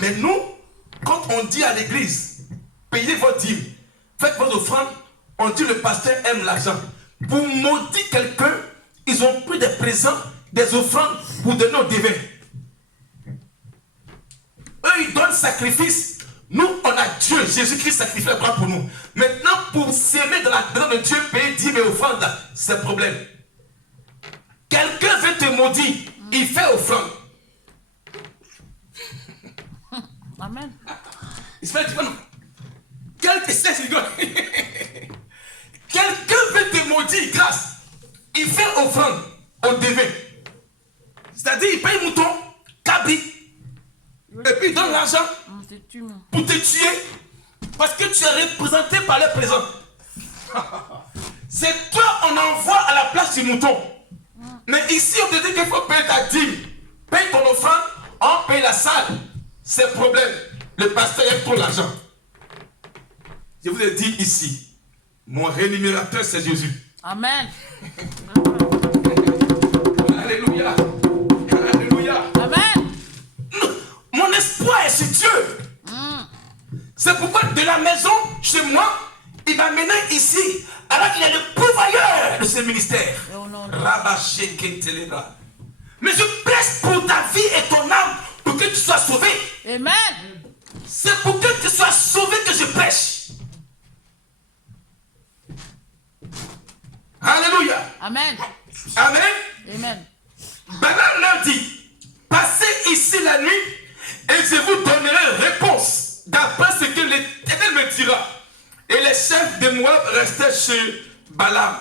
Mais nous, quand on dit à l'église, payez votre dîme, faites vos offrandes, on dit le pasteur aime l'argent. Pour maudire quelqu'un, ils ont pris des présents, des offrandes pour donner aux devins. Eux, ils donnent sacrifice. Nous, on a Dieu. Jésus-Christ sacrifie le bras pour nous. Maintenant, pour s'aimer dans la maison de Dieu, payer dîmes et offrandes, c'est le problème. Quelqu'un veut te maudire, il fait offrande. Amen. Il se fait dire, non. Quelqu'un veut te maudire, grâce. Il fait offrande au devin. C'est-à-dire, il paye mouton, cabri, et puis il donne l'argent pour te tuer parce que tu es représenté par le présent. C'est toi on envoie à la place du mouton. Mais ici, on te dit qu'il faut payer ta dîme. Paye ton offrande, on paye la salle. C'est le problème. Le pasteur aime trop l'argent. Je vous ai dit ici, mon rémunérateur, c'est Jésus. Amen. Alléluia. Alléluia. Amen. Mon espoir est sur Dieu. C'est pourquoi de la maison, chez moi, il m'a mené ici. Alors qu'il est le pourvoyeur de ce ministère. Mais je presse pour ta vie et ton âme pour que tu sois sauvé. Amen. C'est pour que tu sois sauvé que je prêche. Alléluia. Amen. Amen. Amen. Balaam leur dit, passez ici la nuit et je vous donnerai réponse d'après ce que l'Éternel me dira. Et les chefs de Moab restaient chez Balaam.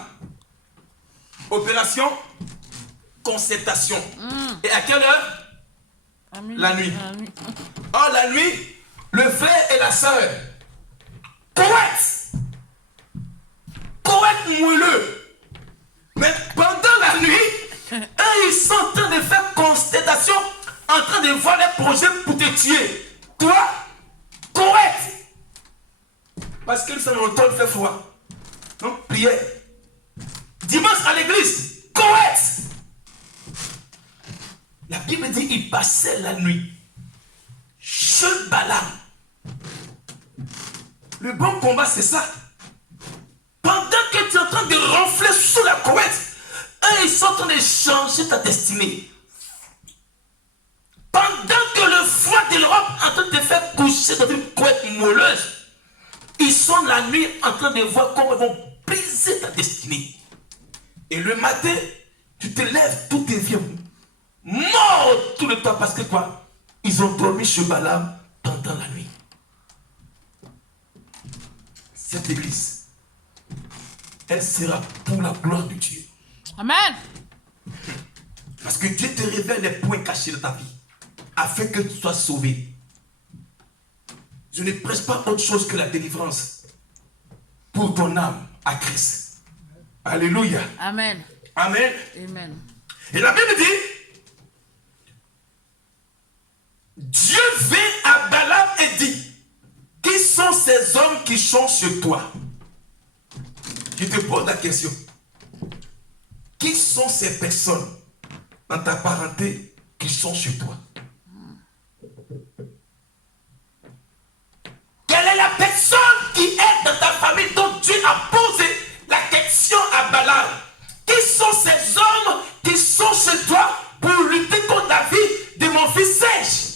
Opération concertation. Et à quelle heure? La nuit. Oh, la nuit, le frère et la sœur. Poète moelleux. Mais pendant la nuit, eux, ils sont en train de faire constatation, en train de voir les projets pour te tuer. Toi, poète. Parce qu'ils sont en train de faire froid. Donc, prière. Dimanche à l'église, poète. La Bible dit qu'il passait la nuit chez Balaam. Le bon combat, c'est ça. Pendant que tu es en train de ronfler sous la couette, eux, ils sont en train de changer ta destinée. Pendant que le froid de l'Europe est en train de te faire coucher dans une couette moelleuse, ils sont la nuit en train de voir comment ils vont briser ta destinée. Et le matin, tu te lèves, tout devient mort tout le temps. Parce que quoi? Ils ont dormi chez Balaam pendant la nuit. Cette église, elle sera pour la gloire de Dieu. Amen. Parce que Dieu te révèle les points cachés de ta vie, afin que tu sois sauvé. Je ne prêche pas autre chose que la délivrance pour ton âme à Christ. Alléluia. Amen. Amen. Amen. Et la Bible dit, Dieu vint à Balaam et dit, qui sont ces hommes qui sont chez toi? Je te pose la question. Qui sont ces personnes dans ta parenté qui sont chez toi? Quelle est la personne qui est dans ta famille dont Dieu a posé la question à Balaam? Qui sont ces hommes qui sont chez toi pour lutter contre la vie de mon fils Serge?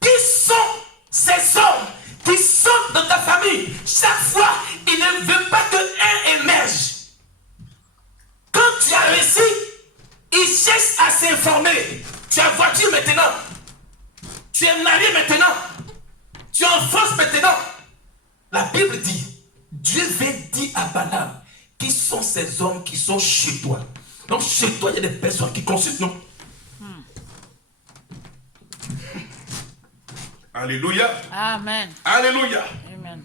Qui sont ces hommes qui sont dans ta famille? Chaque fois, il ne veut pas que un émerge. Quand tu as réussi, il cherche à s'informer. Tu as voiture maintenant. Tu es marié maintenant. Tu es en France maintenant. La Bible dit, Dieu veut dire à Balaam, qui sont ces hommes qui sont chez toi? Donc chez toi, il y a des personnes qui consultent, non? Alléluia. Amen. Alléluia. Amen.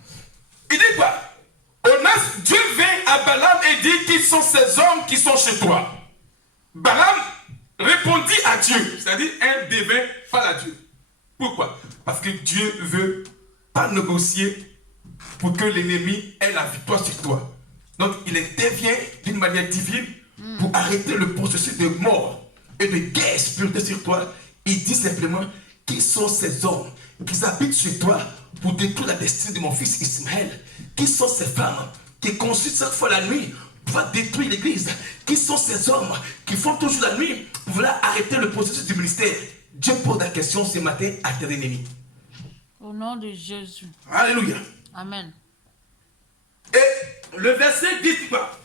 Il dit quoi? Au 9, Dieu vint à Balaam et dit, qui sont ces hommes qui sont chez toi? Balaam répondit à Dieu, c'est-à-dire un devint pas à Dieu. Pourquoi? Parce que Dieu veut pas négocier pour que l'ennemi ait la victoire sur toi. Donc il intervient d'une manière divine pour arrêter le processus de mort et de guerre spirituelle sur toi. Il dit simplement, qui sont ces hommes qui habitent chez toi pour détruire la destinée de mon fils Ismaël? Qui sont ces femmes qui consultent cette fois la nuit pour détruire l'église? Qui sont ces hommes qui font toujours la nuit pour vouloir arrêter le processus du ministère? Dieu pose la question ce matin à tes ennemis. Au nom de Jésus. Alléluia. Amen. Et le verset dit quoi?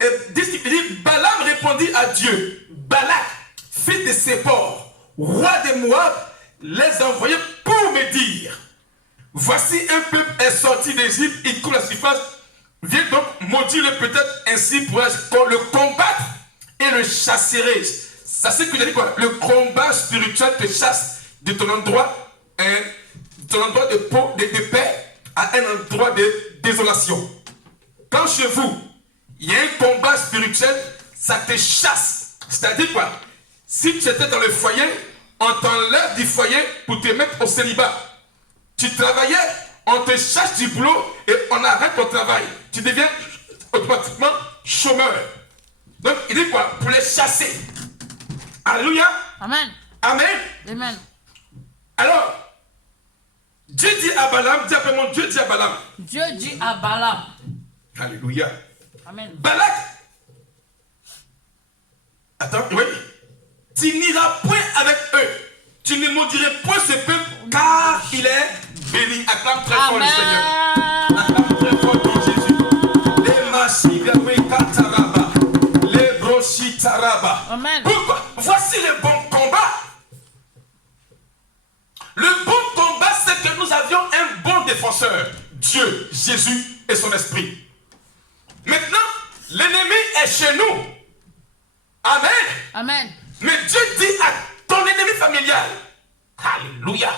Et dit, Balaam répondit à Dieu, Balak, fils de Séphor, roi de Moab, les envoyait pour me dire, voici un peuple est sorti d'Égypte, il coule la surface, viens donc maudire-le peut-être ainsi pour le combattre et le chasserai. Ça c'est ce que j'ai dit quoi? Le combat spirituel te chasse de ton endroit, de paix à un endroit de désolation. Quand chez vous, il y a un combat spirituel, ça te chasse. C'est-à-dire quoi? Si tu étais dans le foyer, on t'enlève du foyer pour te mettre au célibat. Tu travaillais, on te chasse du boulot et on arrête ton travail. Tu deviens automatiquement chômeur. Donc, il dit quoi? Pour les chasser. Alléluia. Amen. Amen. Amen. Alors, Dieu dit à Balaam, dis après moi, Dieu dit à Balaam. Dieu dit à Balaam. Alléluia. Amen. Balak. Attends, oui. Tu n'iras point avec eux. Tu ne maudirais point ce peuple, car il est béni. Acclame très fort le Seigneur. Amen. Acclame très fort ton Jésus. Les Masigawe Kataraba. Les Broshi Taraba. Amen. Pourquoi? Voici le bon combat. Le bon combat, c'est que nous avions un bon défenseur. Dieu, Jésus et son esprit. Maintenant, l'ennemi est chez nous. Amen. Amen. Mais Dieu dit à ton ennemi familial, alléluia,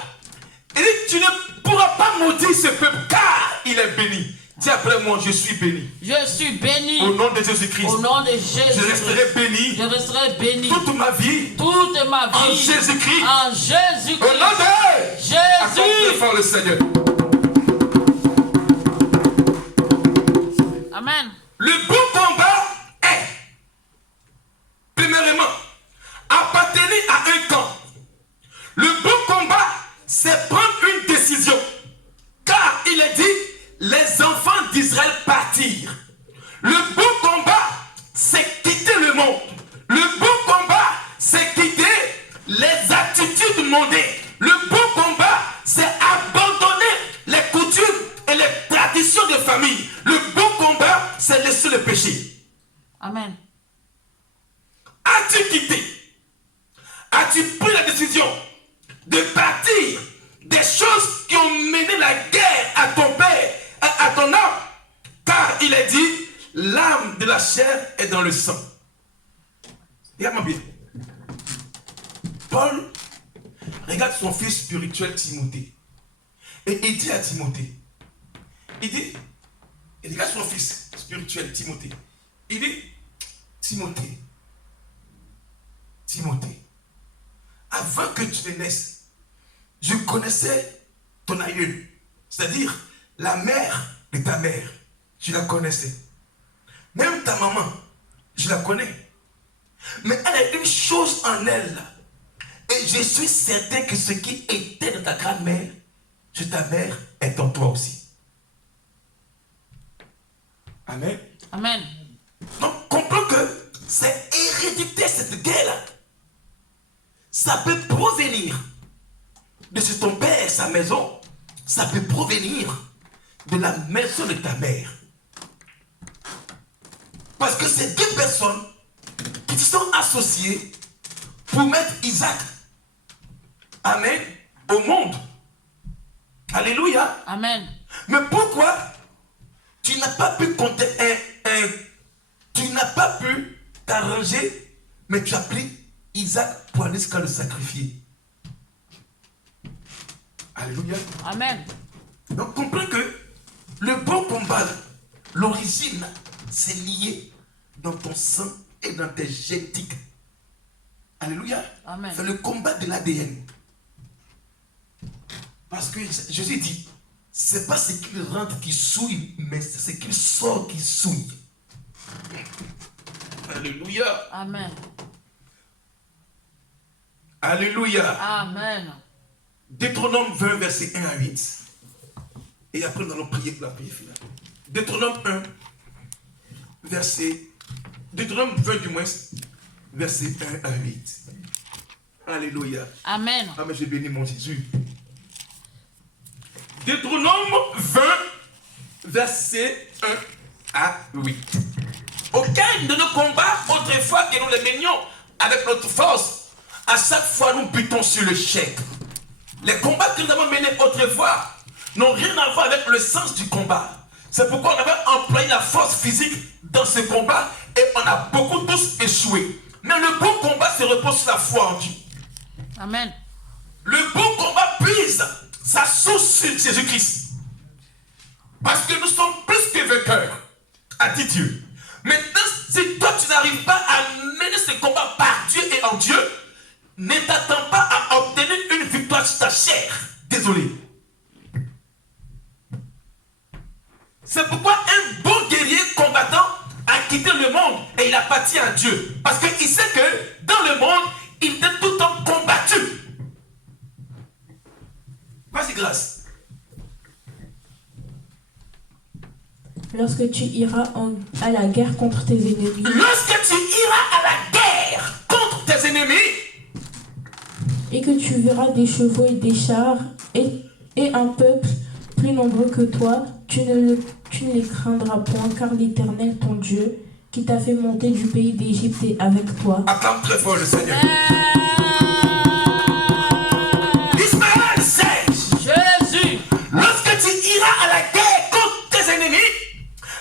il dit, tu ne pourras pas maudire ce peuple car il est béni. Dis après moi, je suis béni. Je suis béni. Au nom de Jésus-Christ. Au nom de Jésus. Je resterai béni. Je resterai béni. Toute ma vie. Toute ma vie. En Jésus-Christ. En Jésus-Christ. Au nom de Jésus. Acclame très fort le Seigneur. Amen. Le bon combat est, premièrement, appartenir à un camp. Le bon combat, c'est prendre une décision. Car il est dit, les enfants d'Israël partirent. Le bon combat, c'est quitter le monde. Le bon combat, c'est quitter les attitudes mondaines. Le bon combat, c'est abandonner les coutumes et les traditions de famille. Le bon combat, c'est laisser le péché. Amen. As-tu quitté? As-tu pris la décision de partir des choses qui ont mené la guerre à ton père, à ton âme? Car il est dit, l'âme de la chair est dans le sang. Regarde-moi bien. Paul regarde son fils spirituel Timothée. Et il dit à Timothée, il regarde son fils spirituel Timothée. Il dit, Timothée, avant que tu ne naisses, je connaissais ton aïeul, c'est-à-dire la mère de ta mère, je la connaissais. Même ta maman, je la connais. Mais elle a une chose en elle. Et je suis certain que ce qui était de ta grand-mère, chez ta mère, est en toi aussi. Amen. Amen. Donc, comprends que c'est hérédité cette guerre-là. Ça peut provenir de chez ton père, sa maison. Ça peut provenir de la maison de ta mère. Parce que c'est deux personnes qui se sont associées pour mettre Isaac, amen, au monde. Alléluia. Amen. Mais pourquoi tu n'as pas pu compter tu n'as pas pu t'arranger, mais tu as pris Isaac pour aller jusqu'à le sacrifier. Alléluia. Amen. Donc comprends que le bon combat, l'origine, c'est lié dans ton sang et dans tes génétiques. Alléluia. Amen. C'est le combat de l'ADN. Parce que Jésus dit, c'est pas ce qu'il rentre qui souille, mais c'est ce qu'il sort qui souille. Alléluia. Amen. Alléluia. Amen. Deutéronome 20, verset 1 à 8. Et après, nous allons prier pour la prière finale. Deutéronome 1, Deutéronome 20 du moins, verset 1 à 8. Alléluia. Amen. Ah, mais j'ai béni mon Jésus. Deutéronome 20, verset 1 à 8. Aucun de nos combats, autrefois que nous les menions avec notre force, à chaque fois nous butons sur le chèque. Les combats que nous avons menés autrefois n'ont rien à voir avec le sens du combat. C'est pourquoi on avait employé la force physique dans ce combat et on a beaucoup tous échoué. Mais le bon combat se repose sur la foi en Dieu. Amen. Le bon combat puise sa source sur Jésus-Christ. Parce que nous sommes plus que vainqueurs, a dit Dieu. Maintenant, si toi tu n'arrives pas à mener ce combat par Dieu et en Dieu, ne t'attends pas à obtenir une victoire sur ta chair. Désolé. C'est pourquoi un bon guerrier combattant a quitté le monde et il appartient à Dieu. Parce qu'il sait que dans le monde, il était tout le temps combattu. Vas-y, grâce. Lorsque tu iras à la guerre contre tes ennemis. Lorsque tu iras à la guerre contre tes ennemis. Et que tu verras des chevaux et des chars, et et un peuple plus nombreux que toi, tu ne les craindras point, car l'Éternel, ton Dieu, qui t'a fait monter du pays d'Égypte est avec toi. Acclame très fort le Seigneur. Ismaël sait, Jésus. lorsque tu iras à la guerre contre tes ennemis,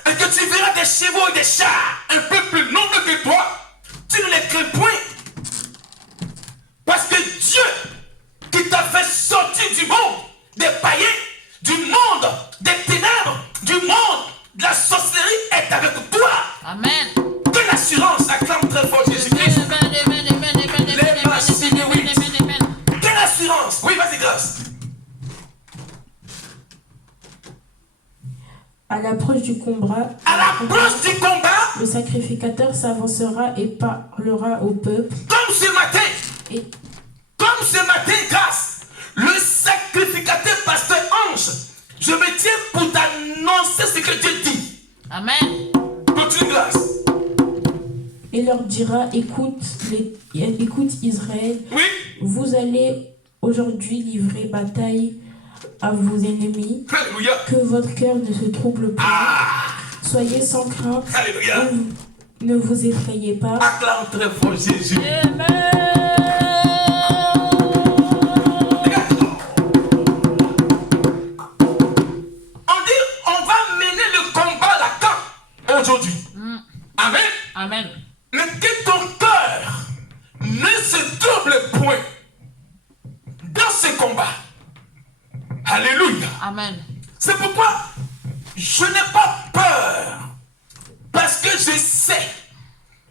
et que tu verras des chevaux et des chars un peu plus nombreux que toi, tu ne les crains point. Parce que Dieu, qui t'a fait sortir du monde, des païens, du monde, des ténèbres, du monde, de la sorcellerie, est avec toi. Amen. Quelle assurance, acclame très fort Jésus-Christ. Quelle assurance. Oui, vas-y, grâce. À l'approche du combat, Le sacrificateur s'avancera et parlera au peuple. Comme ce matin, grâce, le sacrificateur pasteur Ange, je me tiens pour t'annoncer ce que Dieu dit. Amen. Continue, grâce. Et leur dira, écoute Israël, Oui. vous allez aujourd'hui livrer bataille à vos ennemis. Alléluia. Que votre cœur ne se trouble pas. Soyez sans crainte. Alléluia. Ne vous effrayez pas. Acclame très fort Jésus. Amen. On va mener le combat à la camp aujourd'hui. Amen. Amen. Mais que ton cœur ne se trouble point dans ce combat. Alléluia. Amen. C'est pourquoi je n'ai pas peur. Parce que je sais,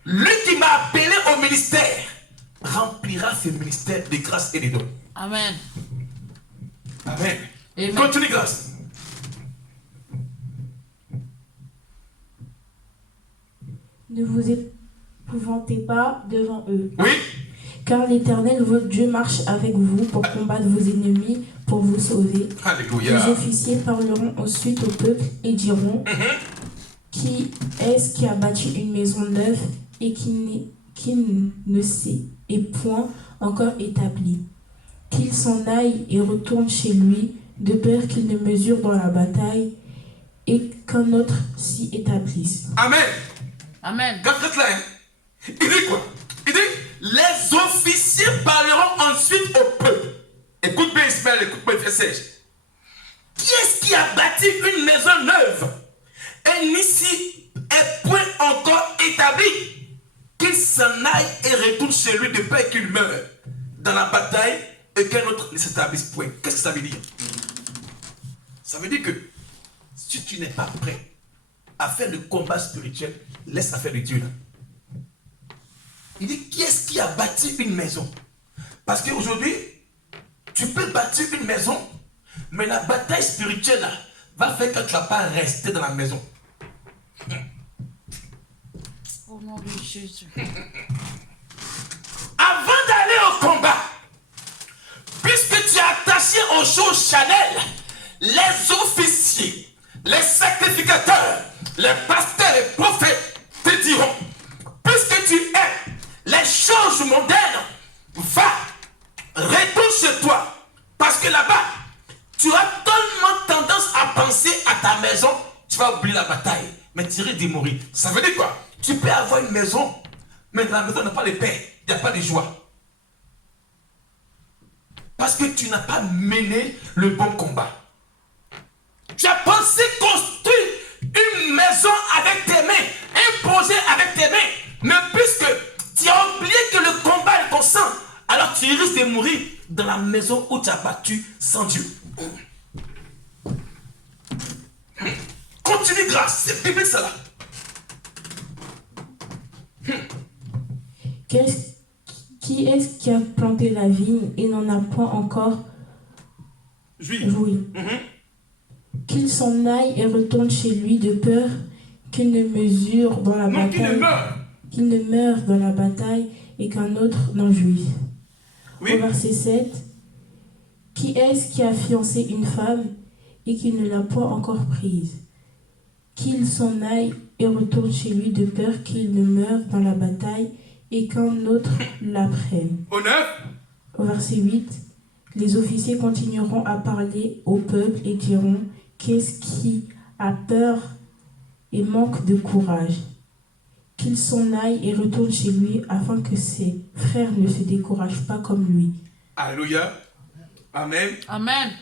lui qui m'a appelé au ministère remplira ce ministère de grâce et de dons. Amen. Amen. Amen. Continue, grâce. Ne vous épouvantez pas devant eux. Oui. Car l'Éternel, votre Dieu, marche avec vous pour combattre vos ennemis, pour vous sauver. Alléluia. Les officiers parleront ensuite au peuple et diront, qui est-ce qui a bâti une maison neuve et qui ne s'est point encore établie? Qu'il s'en aille et retourne chez lui, de peur qu'il ne mesure dans la bataille et qu'un autre s'y établisse. Amen. Amen. Regarde là, hein. Il dit quoi? Il dit, les officiers parleront ensuite au peuple. Écoute bien Ismaël, écoute bien Fessège. Qui est-ce qui a bâti une maison neuve et n'ici est point encore établi? Qu'il s'en aille et retourne chez lui de peur qu'il meure dans la bataille et qu'un autre ne s'établisse point. Qu'est-ce que ça veut dire? Ça veut dire que si tu n'es pas prêt à faire le combat spirituel, laisse la faire de Dieu là. Il dit, qui est-ce qui a bâti une maison? Parce qu'aujourd'hui, tu peux bâtir une maison, mais la bataille spirituelle là, va faire que tu ne vas pas rester dans la maison. Au nom de Jésus. Avant d'aller au combat, puisque tu es attaché aux choses Chanel, les officiers, les sacrificateurs, les pasteurs et prophètes te diront, puisque tu aimes les choses mondaines, va, retourne chez toi. Parce que là-bas, tu as tellement tendance à penser à ta maison, tu vas oublier la bataille, mais tu risques de mourir. Ça veut dire quoi? Tu peux avoir une maison, mais dans la maison, il n'y a pas de paix, il n'y a pas de joie. Parce que tu n'as pas mené le bon combat. Tu as pensé construire une maison avec tes mains, un projet avec tes mains, mais puisque tu as oublié que le combat est ton sang, alors tu risques de mourir dans la maison où tu as battu sans Dieu. Continue grâce, c'est biblique ça là. Qui est-ce qui a planté la vigne et n'en a point encore joué? Qu'il s'en aille et retourne chez lui de peur qu'il ne mesure dans la bataille, qu'il ne meure dans la bataille et qu'un autre n'en jouive. Au verset 7, qui est-ce qui a fiancé une femme et qui ne l'a point encore prise? Qu'il s'en aille et retourne chez lui de peur qu'il ne meure dans la bataille et qu'un autre la prenne. Au 9. Au verset 8, Les officiers continueront à parler au peuple et diront: qu'est-ce qui a peur et manque de courage? Qu'il s'en aille et retourne chez lui afin que ses frères ne se découragent pas comme lui. Alléluia. Amen. Amen.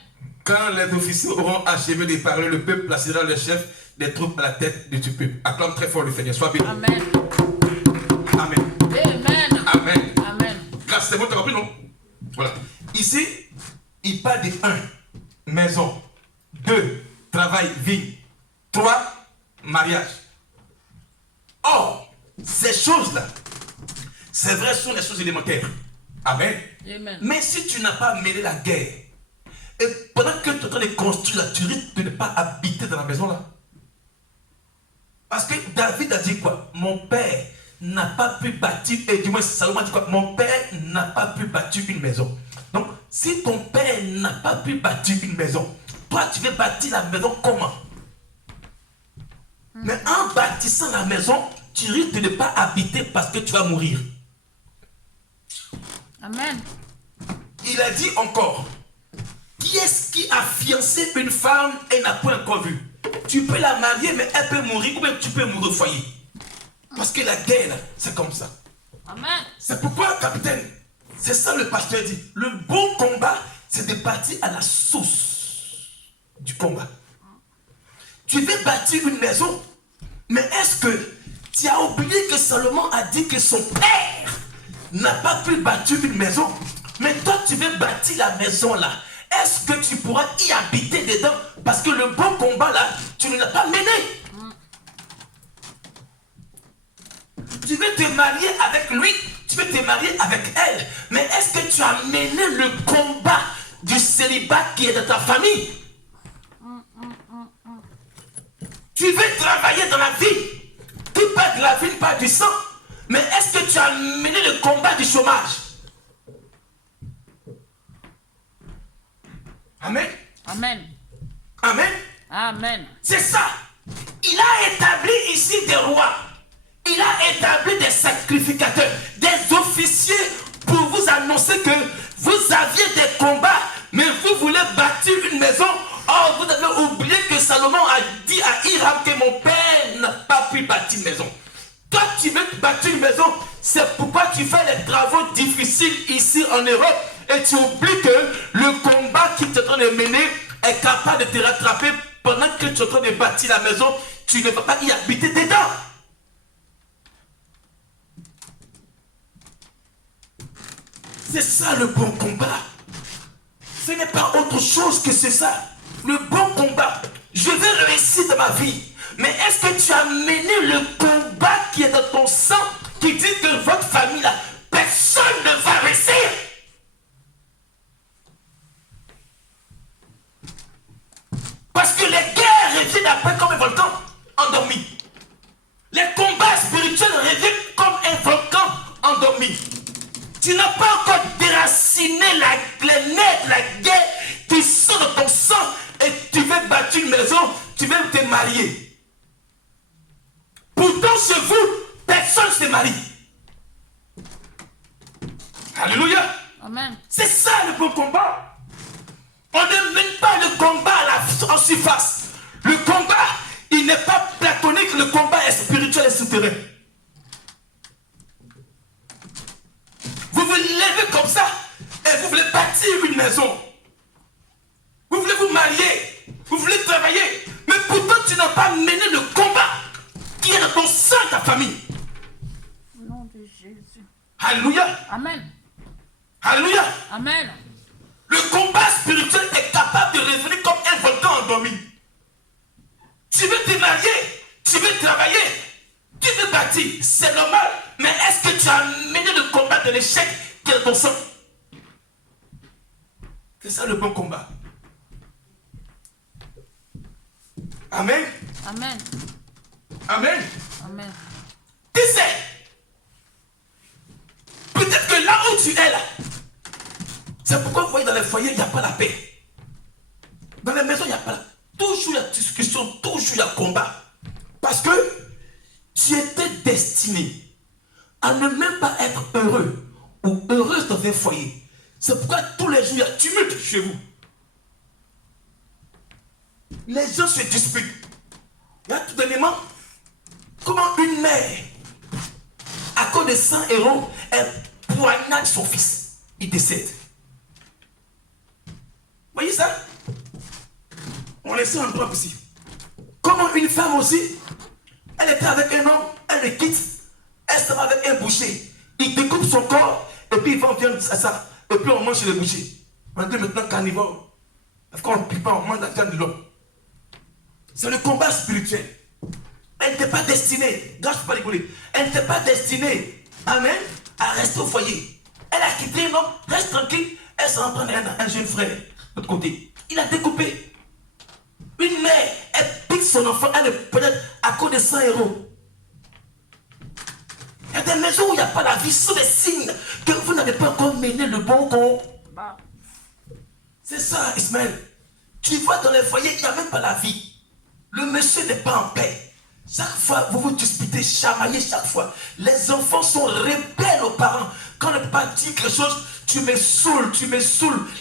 Quand les officiers auront achevé de parler, le peuple placera le chef des troupes à la tête du peuple. Acclame très fort le Seigneur. Sois béni. Amen. Amen. Amen. Amen. Amen. Grâce, c'est bon, tu as compris, non? Voilà. Ici, il parle de 1, maison. 2, travail, vie. 3, mariage. Or, ces choses-là, c'est vrai, sont des choses élémentaires. Amen. Amen. Mais si tu n'as pas mêlé la guerre, et pendant que tu es en train de construire là, tu risques de ne pas habiter dans la maison là. Parce que David a dit quoi? Mon père n'a pas pu bâtir, et du moins Salomon a dit quoi? Mon père n'a pas pu bâtir une maison. Donc, si ton père n'a pas pu bâtir une maison, toi tu veux bâtir la maison comment? Mais en bâtissant la maison, tu risques de ne pas habiter parce que tu vas mourir. Amen. Il a dit encore, qui est-ce qui a fiancé une femme et n'a pas encore vu? Tu peux la marier, mais elle peut mourir, ou bien tu peux mourir au foyer. Parce que la guerre, là, c'est comme ça. Amen. C'est pourquoi, capitaine, c'est ça le pasteur dit. Le bon combat, c'est de bâtir à la source du combat. Tu veux bâtir une maison, mais est-ce que tu as oublié que Salomon a dit que son père n'a pas pu bâtir une maison? Mais toi, tu veux bâtir la maison là. Est-ce que tu pourras y habiter dedans? Parce que le bon combat là, tu ne l'as pas mené. Tu veux te marier avec lui, tu veux te marier avec elle. Mais est-ce que tu as mené le combat du célibat qui est dans ta famille? Tu veux travailler dans la vie. Tu perds de la vie, pas du sang. Mais est-ce que tu as mené le combat du chômage? Amen. Amen. Amen. Amen. C'est ça. Il a établi ici des rois. Il a établi des sacrificateurs, des officiers pour vous annoncer que vous aviez des combats, mais vous voulez bâtir une maison. Or, vous avez oublié que Salomon a dit à Hiram que mon père n'a pas pu bâtir une maison. Toi, tu veux bâtir une maison, c'est pourquoi tu fais les travaux difficiles ici en Europe et tu oublies que le combat qui t'est en train de mener est capable de te rattraper pendant que tu es en train de bâtir la maison. Tu ne vas pas y habiter dedans. C'est ça le bon combat. Ce n'est pas autre chose que c'est ça. Le bon combat. Je veux réussir dans ma vie. Mais est-ce que tu as mené le combat qui est dans ton sang, qui dit que votre famille là, personne ne va réussir? Parce que les guerres reviennent après comme un volcan endormi. Les combats spirituels reviennent comme un volcan endormi. Tu n'as pas encore déraciné les nerfs de la guerre qui sont dans ton sang et tu veux bâtir une maison, tu veux te marier. Pourtant, chez vous, personne ne se marie. Alléluia. Amen. C'est ça le bon combat. On ne mène pas le combat en surface. Le combat, il n'est pas platonique, le combat est spirituel et souterrain. Vous vous levez comme ça et vous voulez bâtir une maison. Vous voulez vous marier. Vous voulez travailler. Mais pourtant, tu n'as pas mené le combat qui est dans ton sang, ta famille. Au nom de Jésus. Alléluia. Amen. Alléluia. Amen. Le combat spirituel est capable de revenir comme un volcan endormi. Tu veux te marier, tu veux travailler, tu veux bâtir, c'est normal. Mais est-ce que tu as mené le combat de l'échec qui est dans ton sang? C'est ça le bon combat. Amen. Amen. Amen. Amen. Tu sais, peut-être que là où tu es là, c'est pourquoi vous voyez dans les foyers, il n'y a pas la paix. Dans les maisons, il n'y a pas la paix. Toujours il y a discussion, toujours il y a combat. Parce que tu étais destiné à ne même pas être heureux ou heureuse dans un foyer. C'est pourquoi tous les jours, il y a tumulte chez vous. Les gens se disputent. Là, tout dernièrement, comment une mère, à cause de 100 euros, elle poignarde son fils. Il décède. Vous voyez ça? On laisse un endroit aussi. Comment une femme aussi, elle était avec un homme, elle le quitte, elle se va avec un boucher. Il découpe son corps, et puis il va en viande à ça. Et puis on mange chez le boucher. On dit maintenant carnivore. Parce qu'on ne plie pas, on mange la viande de l'homme. C'est le combat spirituel. Elle n'était pas destinée, grâce pas rigoler, elle n'était pas destinée, amen, à rester au foyer. Elle a quitté un homme, reste tranquille, elle s'en prend un jeune frère de l'autre côté. Il a découpé. Une mère, elle pique son enfant, elle peut-être à cause de 100 euros. Il y a des maisons où il n'y a pas la vie, ce sont des signes que vous n'avez pas encore mené le bon combat. C'est ça, Ismaël. Tu vois dans les foyers, il n'y a même pas la vie. Le monsieur n'est pas en paix. Chaque fois, vous vous disputez, chamaillez chaque fois. Les enfants sont rebelles aux parents. Quand on ne peut pas dire quelque chose, tu me saoules.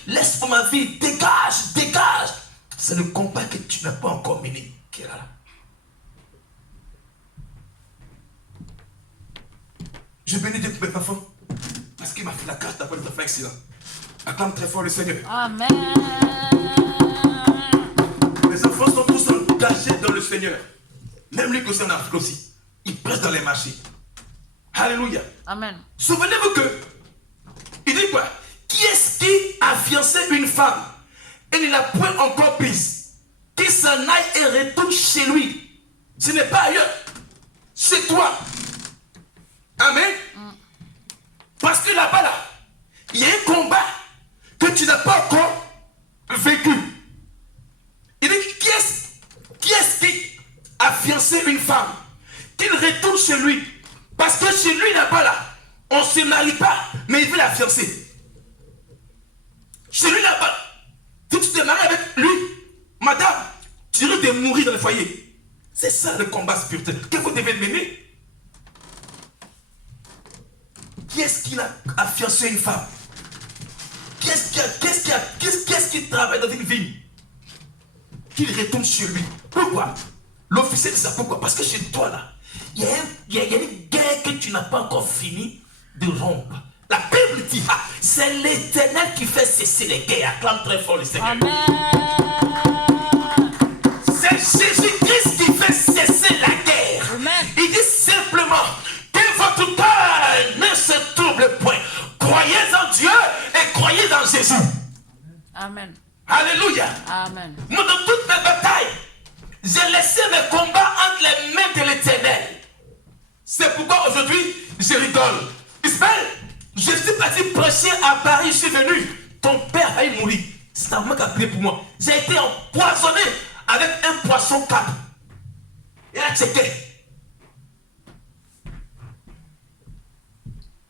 Laisse-moi ma vie, dégage, dégage. C'est le combat que tu n'as pas encore mené, qui est là. Je bénis Dieu pour mes enfants, parce qu'il m'a fait la grâce d'avoir des enfants excellents. Acclame très fort le Seigneur. Amen. Les enfants sont tous engagés dans le Seigneur. Même lui qui est en Afrique aussi. Il prêche dans les marchés. Alléluia. Amen. Souvenez-vous que, il dit quoi? Qui est-ce qui a fiancé une femme et ne l'a point encore prise? Qu'il s'en aille et retourne chez lui. Ce n'est pas ailleurs. C'est toi. Amen. Parce que là-bas, là, il y a un combat que tu n'as pas encore vécu. Il dit, qui est-ce qui a fiancé une femme? Qu'il retourne chez lui. Parce que chez lui, là-bas, là, on ne se marie pas, mais il veut la fiancer. Chez lui, là-bas, si tu te maries avec lui, madame, tu risques de mourir dans le foyer. C'est ça le combat spirituel que vous devez mener. Qui est-ce qui a fiancé une femme? Qu'est-ce qui travaille dans une ville? Qu'il retourne chez lui. Pourquoi? L'officier dit ça. Pourquoi? Parce que chez toi, là, il y a une guerre que tu n'as pas encore fini de rompre. La Bible dit, c'est l'Éternel qui fait cesser les guerres. Acclame très fort le Seigneur. Amen. C'est Jésus-Christ qui fait cesser la guerre. Amen. Il dit simplement que votre cœur ne se trouble point. Croyez en Dieu et croyez en Jésus. Amen. Alléluia. Amen. Moi, dans toutes mes batailles, j'ai laissé mes combats entre les mains de l'Éternel. C'est pourquoi aujourd'hui, je rigole. Ismaël, je suis parti prêcher à Paris, je suis venu. Ton père a failli mourir. C'est un mec qui a prié pour moi. J'ai été empoisonné avec un poisson cap. Et là, checké.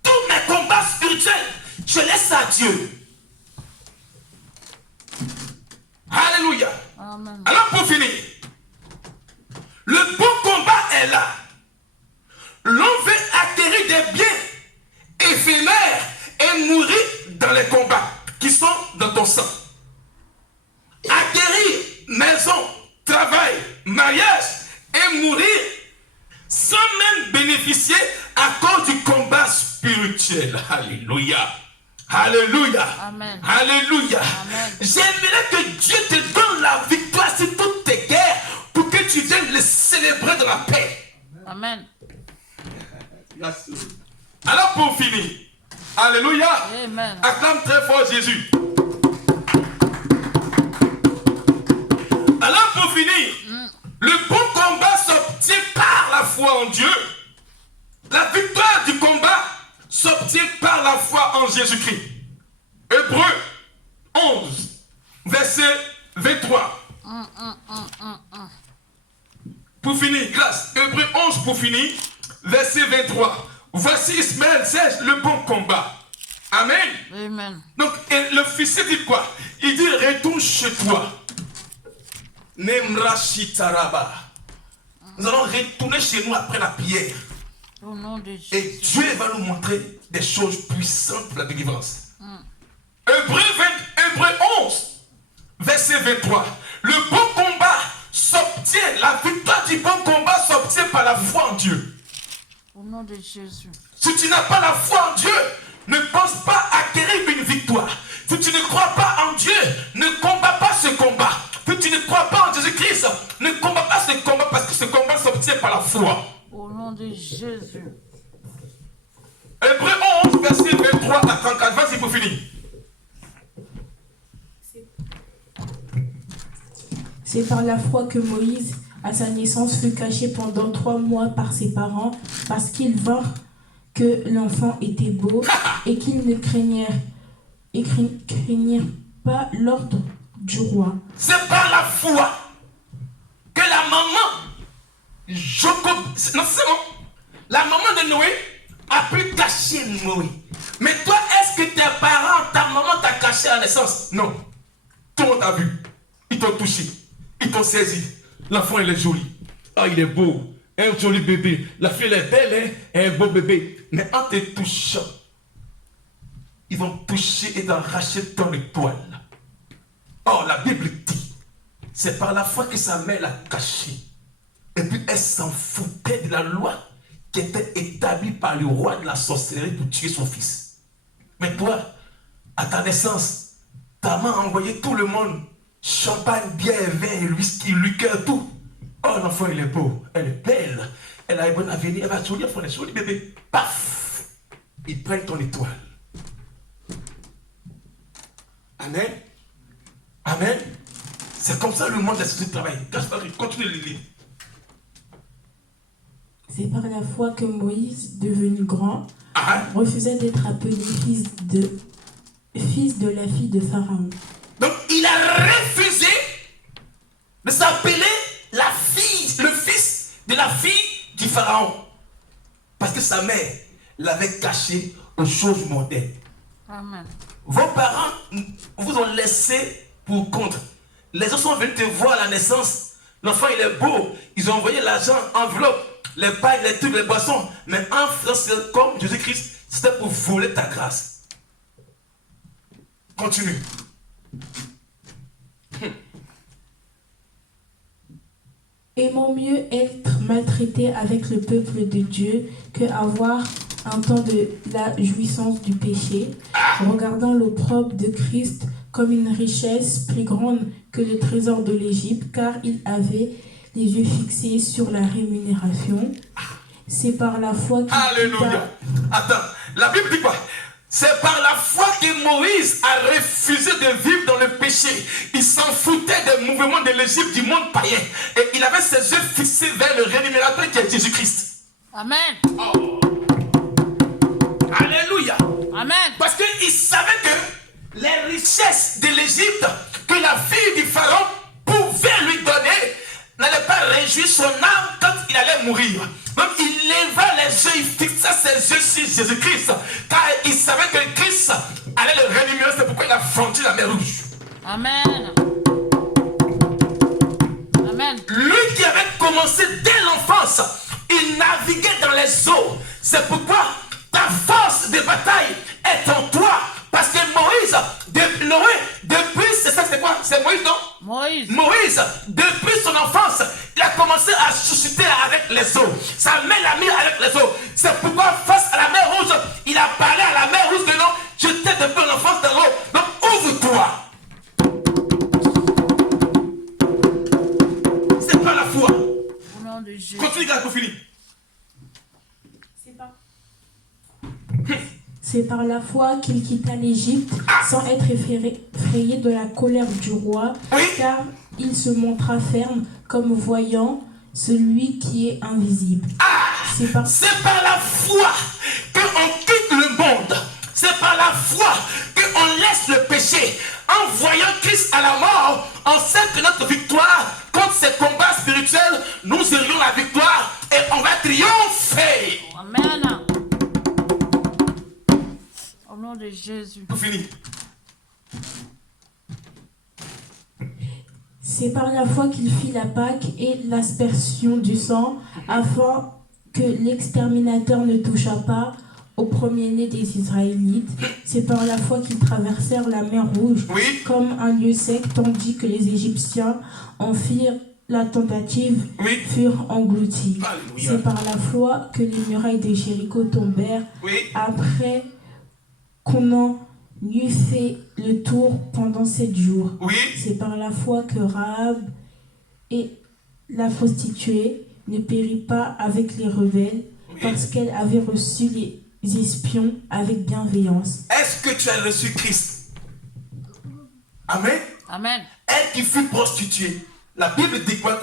Tous mes combats spirituels, je laisse à Dieu. Alléluia. Amen. Alors pour finir, le bon combat est là. L'on veut acquérir des biens éphémères et mourir dans les combats qui sont dans ton sang. Acquérir maison, travail, mariage et mourir sans même bénéficier à cause du combat spirituel. Alléluia. Alléluia. Amen. Alléluia. Amen. J'aimerais que Dieu te donne la victoire sur toutes tes guerres pour que tu viennes les célébrer dans la paix. Amen. Alors pour finir, alléluia. Amen. Acclame très fort Jésus. Alors pour finir, le bon combat s'obtient par la foi en Dieu. La victoire du combat s'obtient par la foi en Jésus-Christ. Hébreux 11, verset 23. Pour finir, grâce. Hébreux 11 pour finir, verset 23. Voici Ismaël, c'est le bon combat. Amen. Amen. Donc, l'officier dit quoi? Il dit retourne chez toi. Nemrashitaraba. Nous allons retourner chez nous après la prière. Au nom de Jésus. Et Dieu va nous montrer des choses puissantes pour la délivrance. verset 23. Le bon combat s'obtient, la victoire du bon combat s'obtient par la foi en Dieu. Au nom de Jésus. Si tu n'as pas la foi en Dieu, ne pense pas acquérir une victoire. Si tu ne crois pas en Dieu, ne combats pas ce combat. Si tu ne crois pas en Jésus-Christ, ne combats pas ce combat parce que ce combat s'obtient par la foi. Au nom de Jésus. Hébreux 11, verset 23 à 34. Vas-y pour finir. C'est par la foi que Moïse, à sa naissance, fut caché pendant 3 mois par ses parents, parce qu'ils vinrent que l'enfant était beau et qu'ils ne craignirent pas l'ordre du roi. C'est par la foi que la maman Jacob, non c'est bon, la maman de Noé a pu cacher Noé. Mais toi, est-ce que tes parents, ta maman t'a caché à la naissance? Non. Tout le monde t'a vu. Ils t'ont touché. Ils t'ont saisi. L'enfant, il est joli. Ah, il est beau. Un joli bébé. La fille, elle est belle, hein? Un beau bébé. Mais en te touchant, ils vont toucher et t'arracher ton étoile. Oh, la Bible dit, c'est par la foi que sa mère l'a caché. Et puis elle s'en foutait de la loi qui était établie par le roi de la sorcellerie pour tuer son fils. Mais toi, à ta naissance, ta maman a envoyé tout le monde, champagne, bière, vin, whisky, liqueur, tout. Oh, l'enfant, il est beau, elle est belle, elle a un bon avenir, elle va sourire, elle est jolie, bébé. Paf! Ils prennent ton étoile. Amen. Amen. C'est comme ça le monde de la société travaille. Gaspard, continue de lire. C'est par la foi que Moïse, devenu grand, refusait d'être appelé fils de la fille de Pharaon. Donc il a refusé de s'appeler le fils de la fille du Pharaon. Parce que sa mère l'avait caché aux choses mondaines. Amen. Vos parents vous ont laissé pour compte. Les autres sont venus te voir à la naissance. L'enfant il est beau. Ils ont envoyé l'argent, enveloppe, les pailles, les trucs, les boissons. Mais en France, comme Jésus-Christ, c'était pour voler ta grâce. Continue. Aimons mieux être maltraités avec le peuple de Dieu que avoir un temps de la jouissance du péché, regardant l'opprobre de Christ comme une richesse plus grande que le trésor de l'Égypte, car il avait les yeux fixés sur la rémunération. C'est par la foi qu'il Alléluia. Attends, la Bible dit quoi? C'est par la foi que Moïse a refusé de vivre dans le péché. Il s'en foutait des mouvements de l'Égypte, du monde païen. Et il avait ses yeux fixés vers le rémunérateur qui est Jésus-Christ. Amen. Oh. Alléluia. Amen. Parce qu'il savait que les richesses de l'Égypte que la fille du Pharaon pouvait lui donner n'allait pas réjouir son âme quand il allait mourir. Donc il leva les yeux, il fixa ses yeux sur Jésus-Christ, car il savait que Christ allait le rémunérer. C'est pourquoi il a franchi la mer Rouge. Amen. Amen. Lui qui avait commencé dès l'enfance, il naviguait dans les eaux. C'est pourquoi ta force de bataille est en toi. Parce que Moïse, depuis, c'est quoi? C'est Moïse, non? Moïse, depuis son enfance, il a commencé à susciter avec les eaux. Sa main l'a mis avec les eaux. C'est pourquoi, face à la mer Rouge, il a parlé à la mer Rouge de non, je t'ai depuis l'enfance dans l'eau. Donc ouvre-toi. C'est pas la foi. Au nom de Jésus. Continue, gars, pour finir. C'est par la foi qu'il quitta l'Égypte sans être effrayé de la colère du roi, car il se montra ferme comme voyant celui qui est invisible. C'est par la foi qu'on quitte le monde. C'est par la foi qu'on laisse le péché. En voyant Christ à la mort, on sait que notre victoire contre ces combats spirituels, nous aurions la victoire et on va triompher. Amen. Au nom de Jésus. Pour finir. C'est par la foi qu'il fit la Pâque et l'aspersion du sang, afin que l'exterminateur ne touchât pas au premier-né des Israélites. C'est par la foi qu'ils traversèrent la mer Rouge Oui. comme un lieu sec, tandis que les Égyptiens en firent la tentative, Oui. furent engloutis. Alléluia. C'est par la foi que les murailles de Jéricho tombèrent Oui. après qu'on en eut fait le tour pendant 7 jours. Oui. C'est par la foi que Rahab et la prostituée ne périt pas avec les rebelles, parce qu'elle avait reçu les espions avec bienveillance. Est-ce que tu as reçu Christ? Amen. Amen. Elle qui fut prostituée, la Bible dit quoi?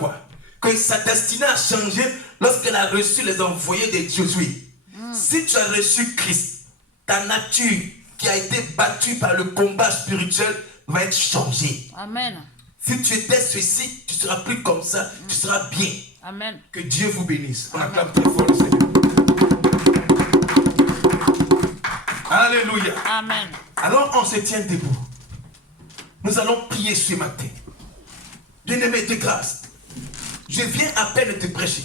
Que sa destinée a changé lorsqu'elle a reçu les envoyés de Josué. Si tu as reçu Christ, ta nature qui a été battue par le combat spirituel va être changée. Amen. Si tu étais ceci, tu ne seras plus comme ça, tu seras bien. Amen. Que Dieu vous bénisse. On Amen. acclame très fort le Seigneur. Alléluia. Amen. Alors on se tient debout. Nous allons prier ce matin. Bien-aimé de grâce, je viens à peine de te prêcher.